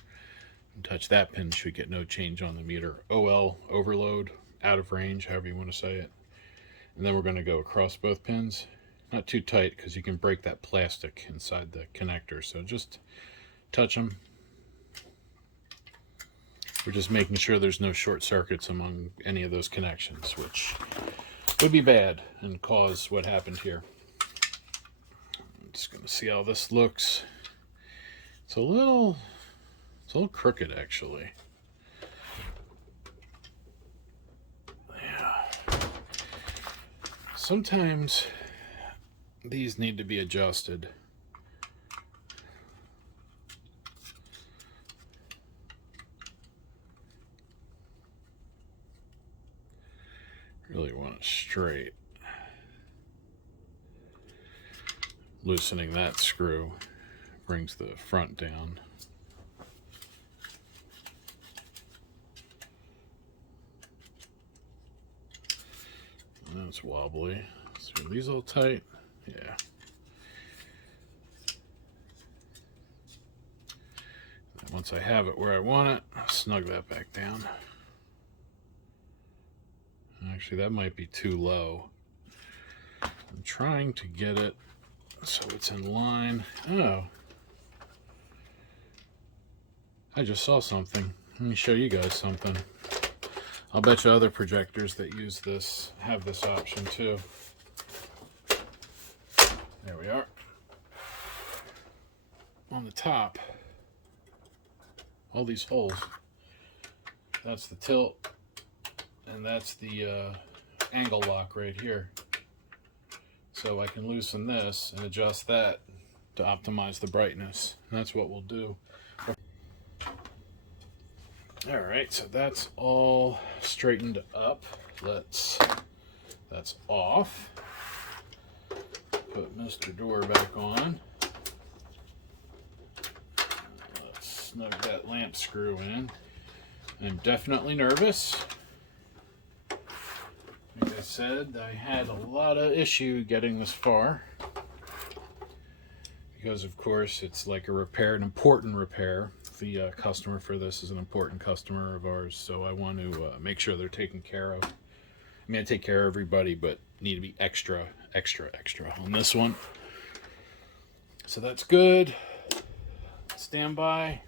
And touch that pin, should get no change on the meter. OL, overload, out of range, however you want to say it. And then we're going to go across both pins. Not too tight because you can break that plastic inside the connector. So just touch them. We're just making sure there's no short circuits among any of those connections, which would be bad and cause what happened here. I'm just going to see how this looks. It's a little crooked, actually. Yeah. Sometimes these need to be adjusted. Really want it straight. Loosening that screw brings the front down. That's wobbly. So are these all tight? Yeah. And once I have it where I want it, I'll snug that back down. Actually, that might be too low. I'm trying to get it so it's in line. Oh. I just saw something. Let me show you guys something. I'll bet you other projectors that use this have this option too. There we are. On the top, all these holes, that's the tilt, and that's the angle lock right here. So I can loosen this and adjust that to optimize the brightness. And that's what we'll do. All right, so that's all straightened up. That's off. Put Mr. Door back on. Let's snug that lamp screw in. I'm definitely nervous. Like I said, I had a lot of issue getting this far. Because of course it's like a repair, an important repair. The customer for this is an important customer of ours, so I want to make sure they're taken care of. I mean, I take care of everybody, but need to be extra on this one. So that's good. Stand by.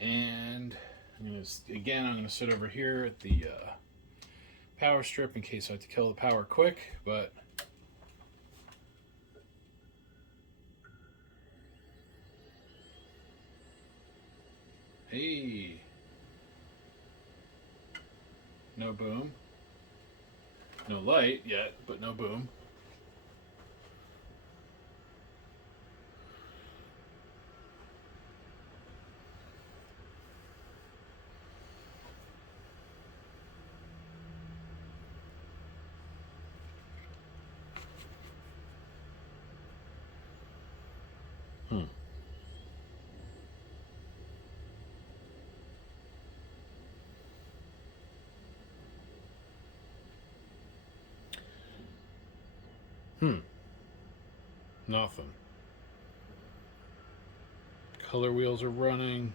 And I'm gonna sit over here at the power strip in case I have to kill the power quick, but hey, no boom. No light yet, but no boom. Nothing. Color wheels are running.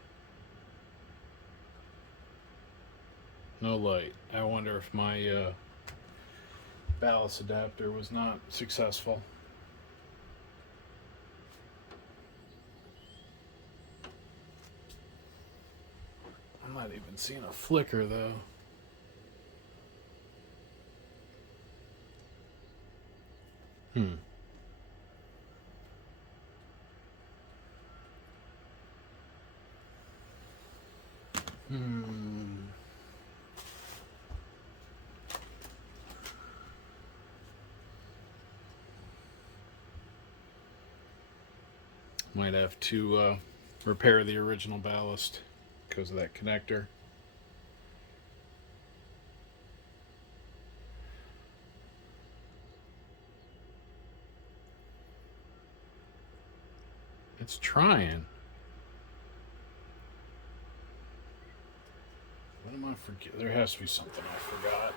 No light. I wonder if my ballast adapter was not successful. I'm not even seeing a flicker though. Might have to repair the original ballast because of that connector. It's trying. What am I forgetting? There has to be something I forgot.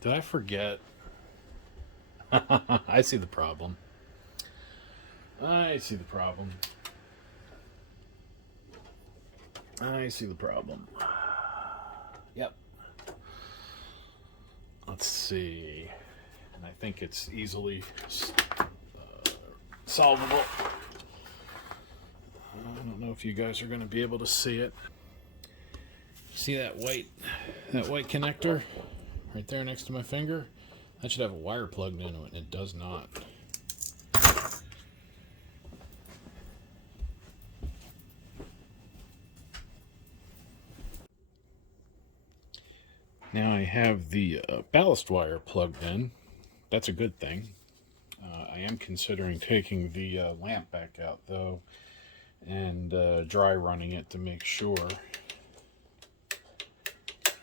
Did I forget? I see the problem. I see the problem. I see the problem. Yep. Let's see. And I think it's easily solvable. I don't know if you guys are going to be able to see it. See that white connector right there next to my finger? That should have a wire plugged into it, and it does not. Now I have the ballast wire plugged in. That's a good thing. I am considering taking the lamp back out though and dry running it to make sure.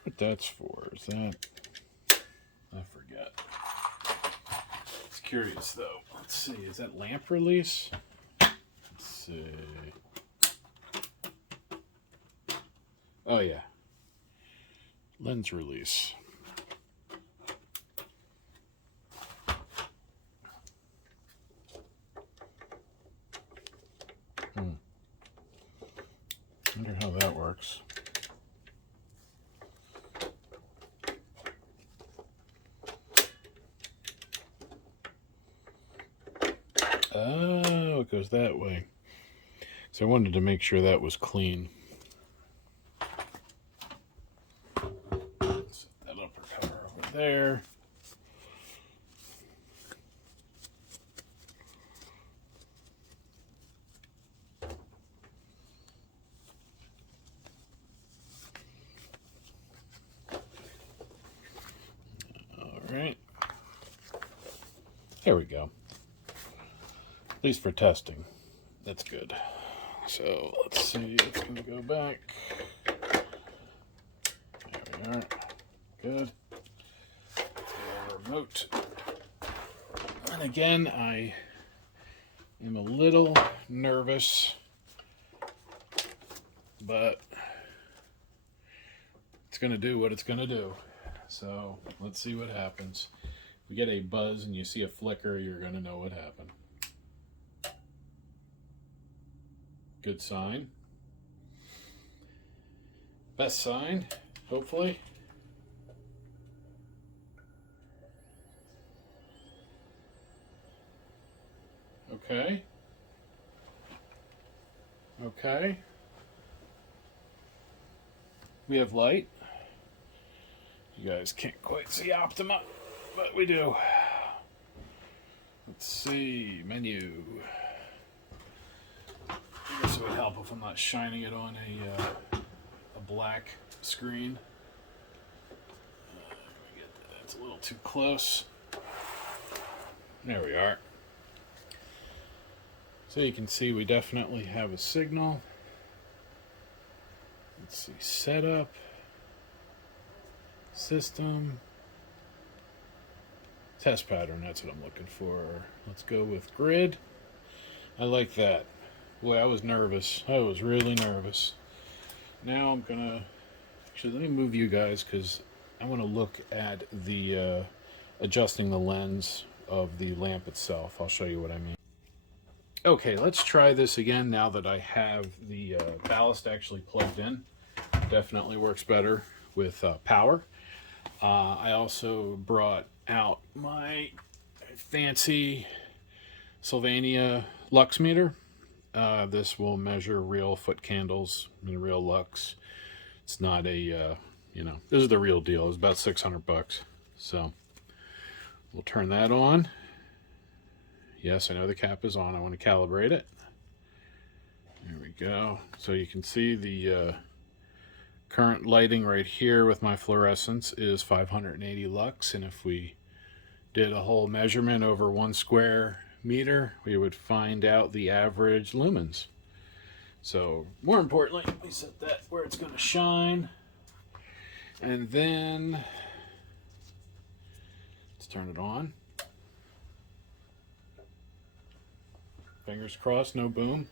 What that's for, is that? I forget. It's curious though. Let's see, is that lamp release? Let's see. Oh yeah. Lens release. Wonder how that works. Oh, it goes that way. So I wanted to make sure that was clean. Set that upper cover over there. Right. There we go. At least for testing. That's good. So let's see, it's going to go back. There we are. Good. Remote. And again, I am a little nervous, but it's going to do what it's going to do. So let's see what happens. If we get a buzz and you see a flicker, you're going to know what happened. Good sign. Best sign, hopefully. Okay. Okay. We have light. You guys can't quite see Optima, but we do. Let's see, menu. I guess it would help if I'm not shining it on a black screen. That's a little too close. There we are. So you can see we definitely have a signal. Let's see, setup. System test pattern, that's what I'm looking for. Let's go with grid. I like that. Boy, I was nervous. I was really nervous. Now I'm gonna actually, let me move you guys because I want to look at the adjusting the lens of the lamp itself. I'll show you what I mean. Okay, let's try this again now that I have the ballast actually plugged in. Definitely works better with power. I also brought out my fancy Sylvania lux meter. This will measure real foot candles in real lux. It's not a, you know, this is the real deal. It's about 600 bucks. So we'll turn that on. Yes, I know the cap is on. I want to calibrate it. There we go. So you can see the current lighting right here with my fluorescence is 580 lux, and if we did a whole measurement over 1 square meter, we would find out the average lumens. So more importantly, we set that where it's going to shine, and then let's turn it on. Fingers crossed, no boom.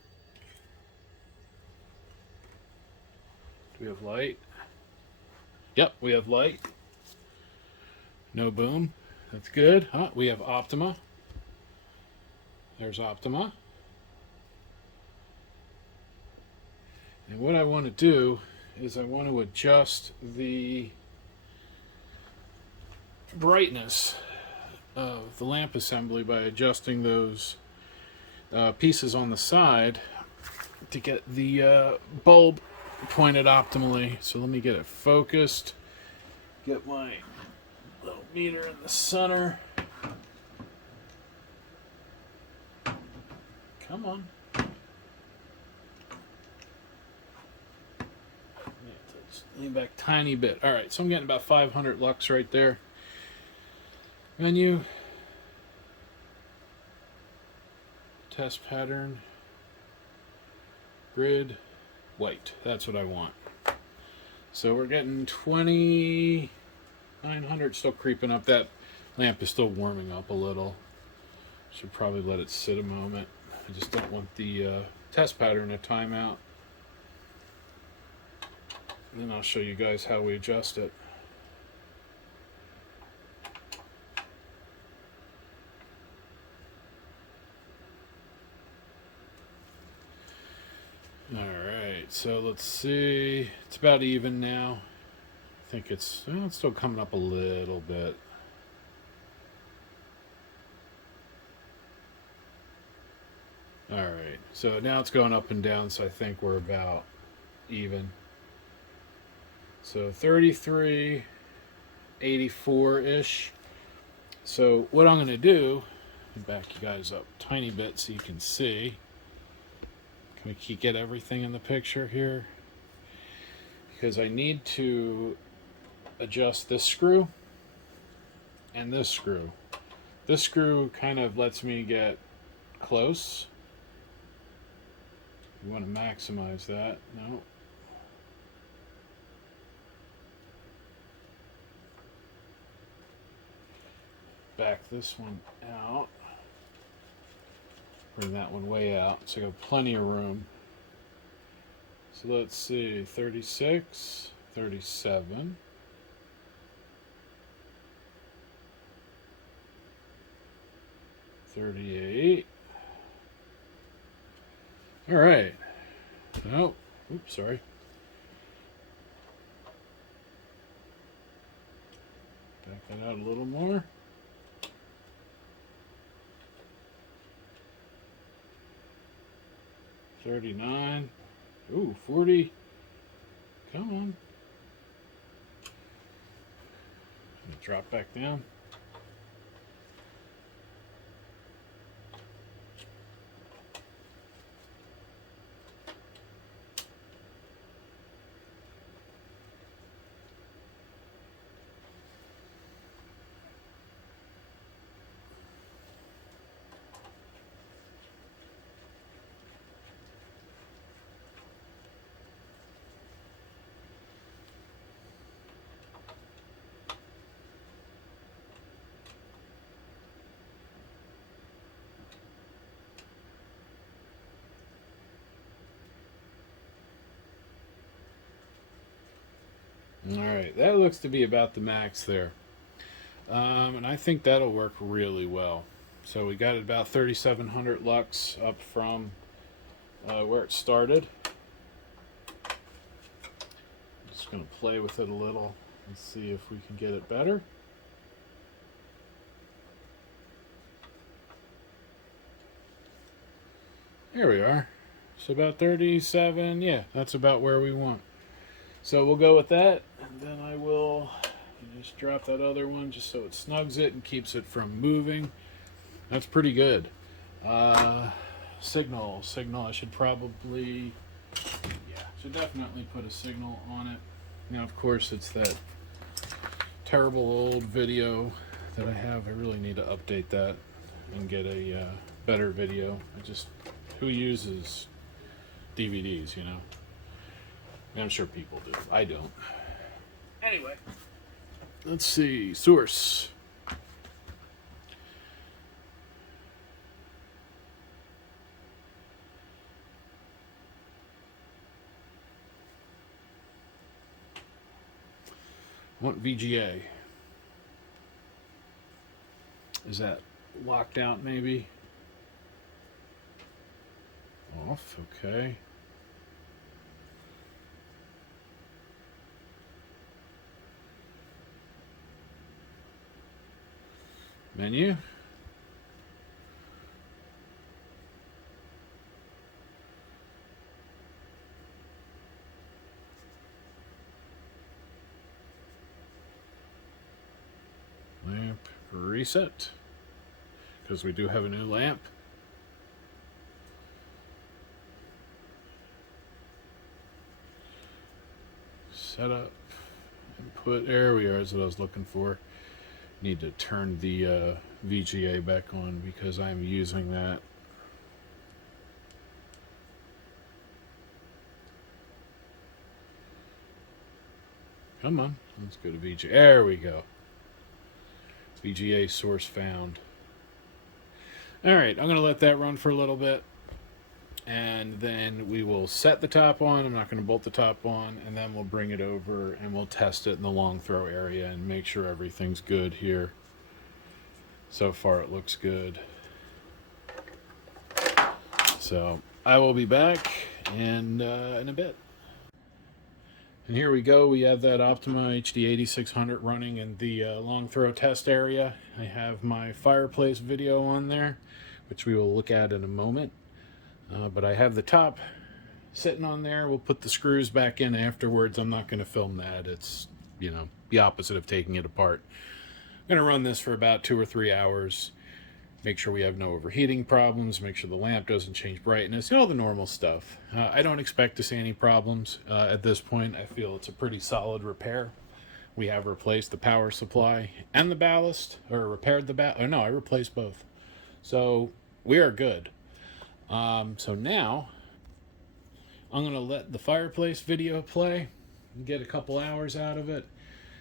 Do we have light? Yep, we have light. No boom. That's good. Huh? We have Optoma. There's Optoma. And what I want to do is I want to adjust the brightness of the lamp assembly by adjusting those pieces on the side to get the bulb pointed optimally. So let me get it focused. Get my little meter in the center. Come on. Lean back tiny bit. All right, so I'm getting about 500 lux right there. Menu. Test pattern. Grid. White. That's what I want. So we're getting 2900, still creeping up. That lamp is still warming up a little. Should probably let it sit a moment. I just don't want the test pattern to time out. And then I'll show you guys how we adjust it. Alright, so let's see. It's about even now. I think it's still coming up a little bit. Alright, so now it's going up and down, so I think we're about even. So 3384-ish. So what I'm going to do, back you guys up a tiny bit so you can see. Can we get everything in the picture here? Because I need to adjust this screw and this screw. This screw kind of lets me get close. You want to maximize that. No. Back this one out. Bring that one way out, so I got plenty of room. So let's see, 36, 37, 38. All right. Oh, oops, sorry. Back that out a little more. 39. Ooh, 40. Come on. Drop back down. Alright, that looks to be about the max there. And I think that'll work really well. So we got about 3700 lux up from where it started. I'm just going to play with it a little and see if we can get it better. There we are. So about 37, yeah, that's about where we want. So we'll go with that, and then I will just drop that other one just so it snugs it and keeps it from moving. That's pretty good. Signal, I should probably, should definitely put a signal on it. Now, of course, it's that terrible old video that I have. I really need to update that and get a better video. Who uses DVDs, you know? I mean, I'm sure people do. I don't. Anyway, let's see. Source. Want VGA. Is that locked out maybe? Off, okay. Menu. Lamp reset, because we do have a new lamp. Setup, input, there we are, is what I was looking for. Need to turn the VGA back on because I'm using that. Come on, let's go to VGA. There we go. VGA source found. Alright, I'm going to let that run for a little bit. And then we will set the top on. I'm not going to bolt the top on. And then we'll bring it over and we'll test it in the long throw area and make sure everything's good here. So far it looks good. So I will be back in a bit. And here we go. We have that Optoma HD8600 running in the long throw test area. I have my fireplace video on there, which we will look at in a moment. But I have the top sitting on there. We'll put the screws back in afterwards. I'm not going to film that. It's, you know, the opposite of taking it apart. I'm going to run this for about 2 or 3 hours. Make sure we have no overheating problems. Make sure the lamp doesn't change brightness. All the normal stuff. I don't expect to see any problems at this point. I feel it's a pretty solid repair. We have replaced the power supply and the ballast, or repaired the ballast. Oh no, I replaced both. So we are good. So now I'm going to let the fireplace video play and get a couple hours out of it.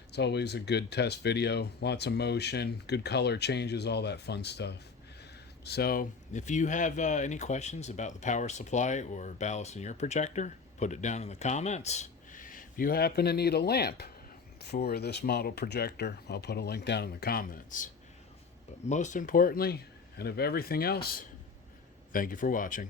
It's always a good test video. Lots of motion, good color changes, all that fun stuff. So if you have any questions about the power supply or ballast in your projector, put it down in the comments. If you happen to need a lamp for this model projector, I'll put a link down in the comments. But most importantly, and of everything else, thank you for watching.